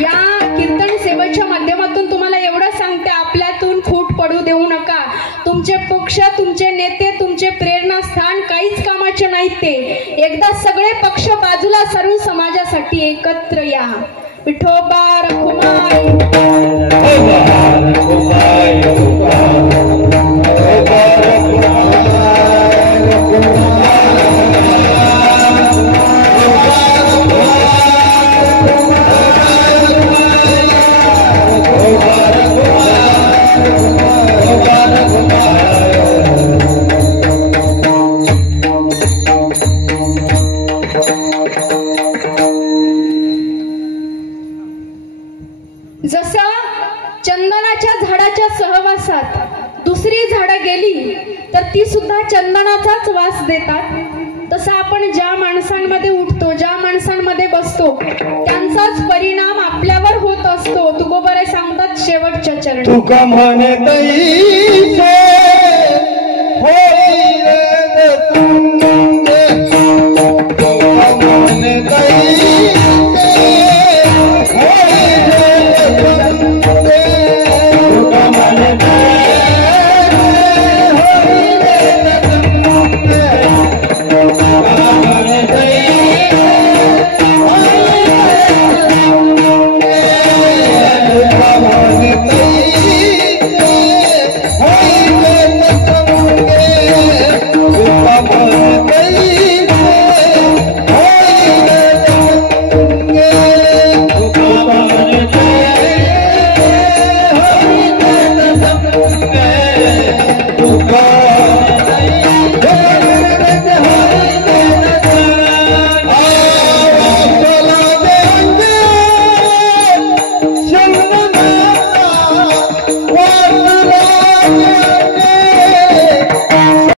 या कीर्तन सेवेच्या माध्यमातून तुम्हाला एवढं सांगते, आपल्यातून फूट पडू देऊ नका. तुमचे पक्ष, तुमचे नेते, तुमचे प्रेरणास्थान काहीच कामाचे नाहीत. ते एकदा सगळे पक्ष बाजूला सारून समाजासाठी एकत्र या. विठोबा रखुमाई. जसं चंदनाच्या झाडाच्या सहवासात दुसरी झाडं गेली तर ती सुद्धा चंदनाचाच वास देतात, तसं आपण ज्या माणसांमध्ये उठतो, ज्या माणसांमध्ये बसतो, त्यांचाच परिणाम आपल्यावर होत असतो. तुकोबाराय सांगतात शेवटच्या चरणी, तुका म्हणे तैसे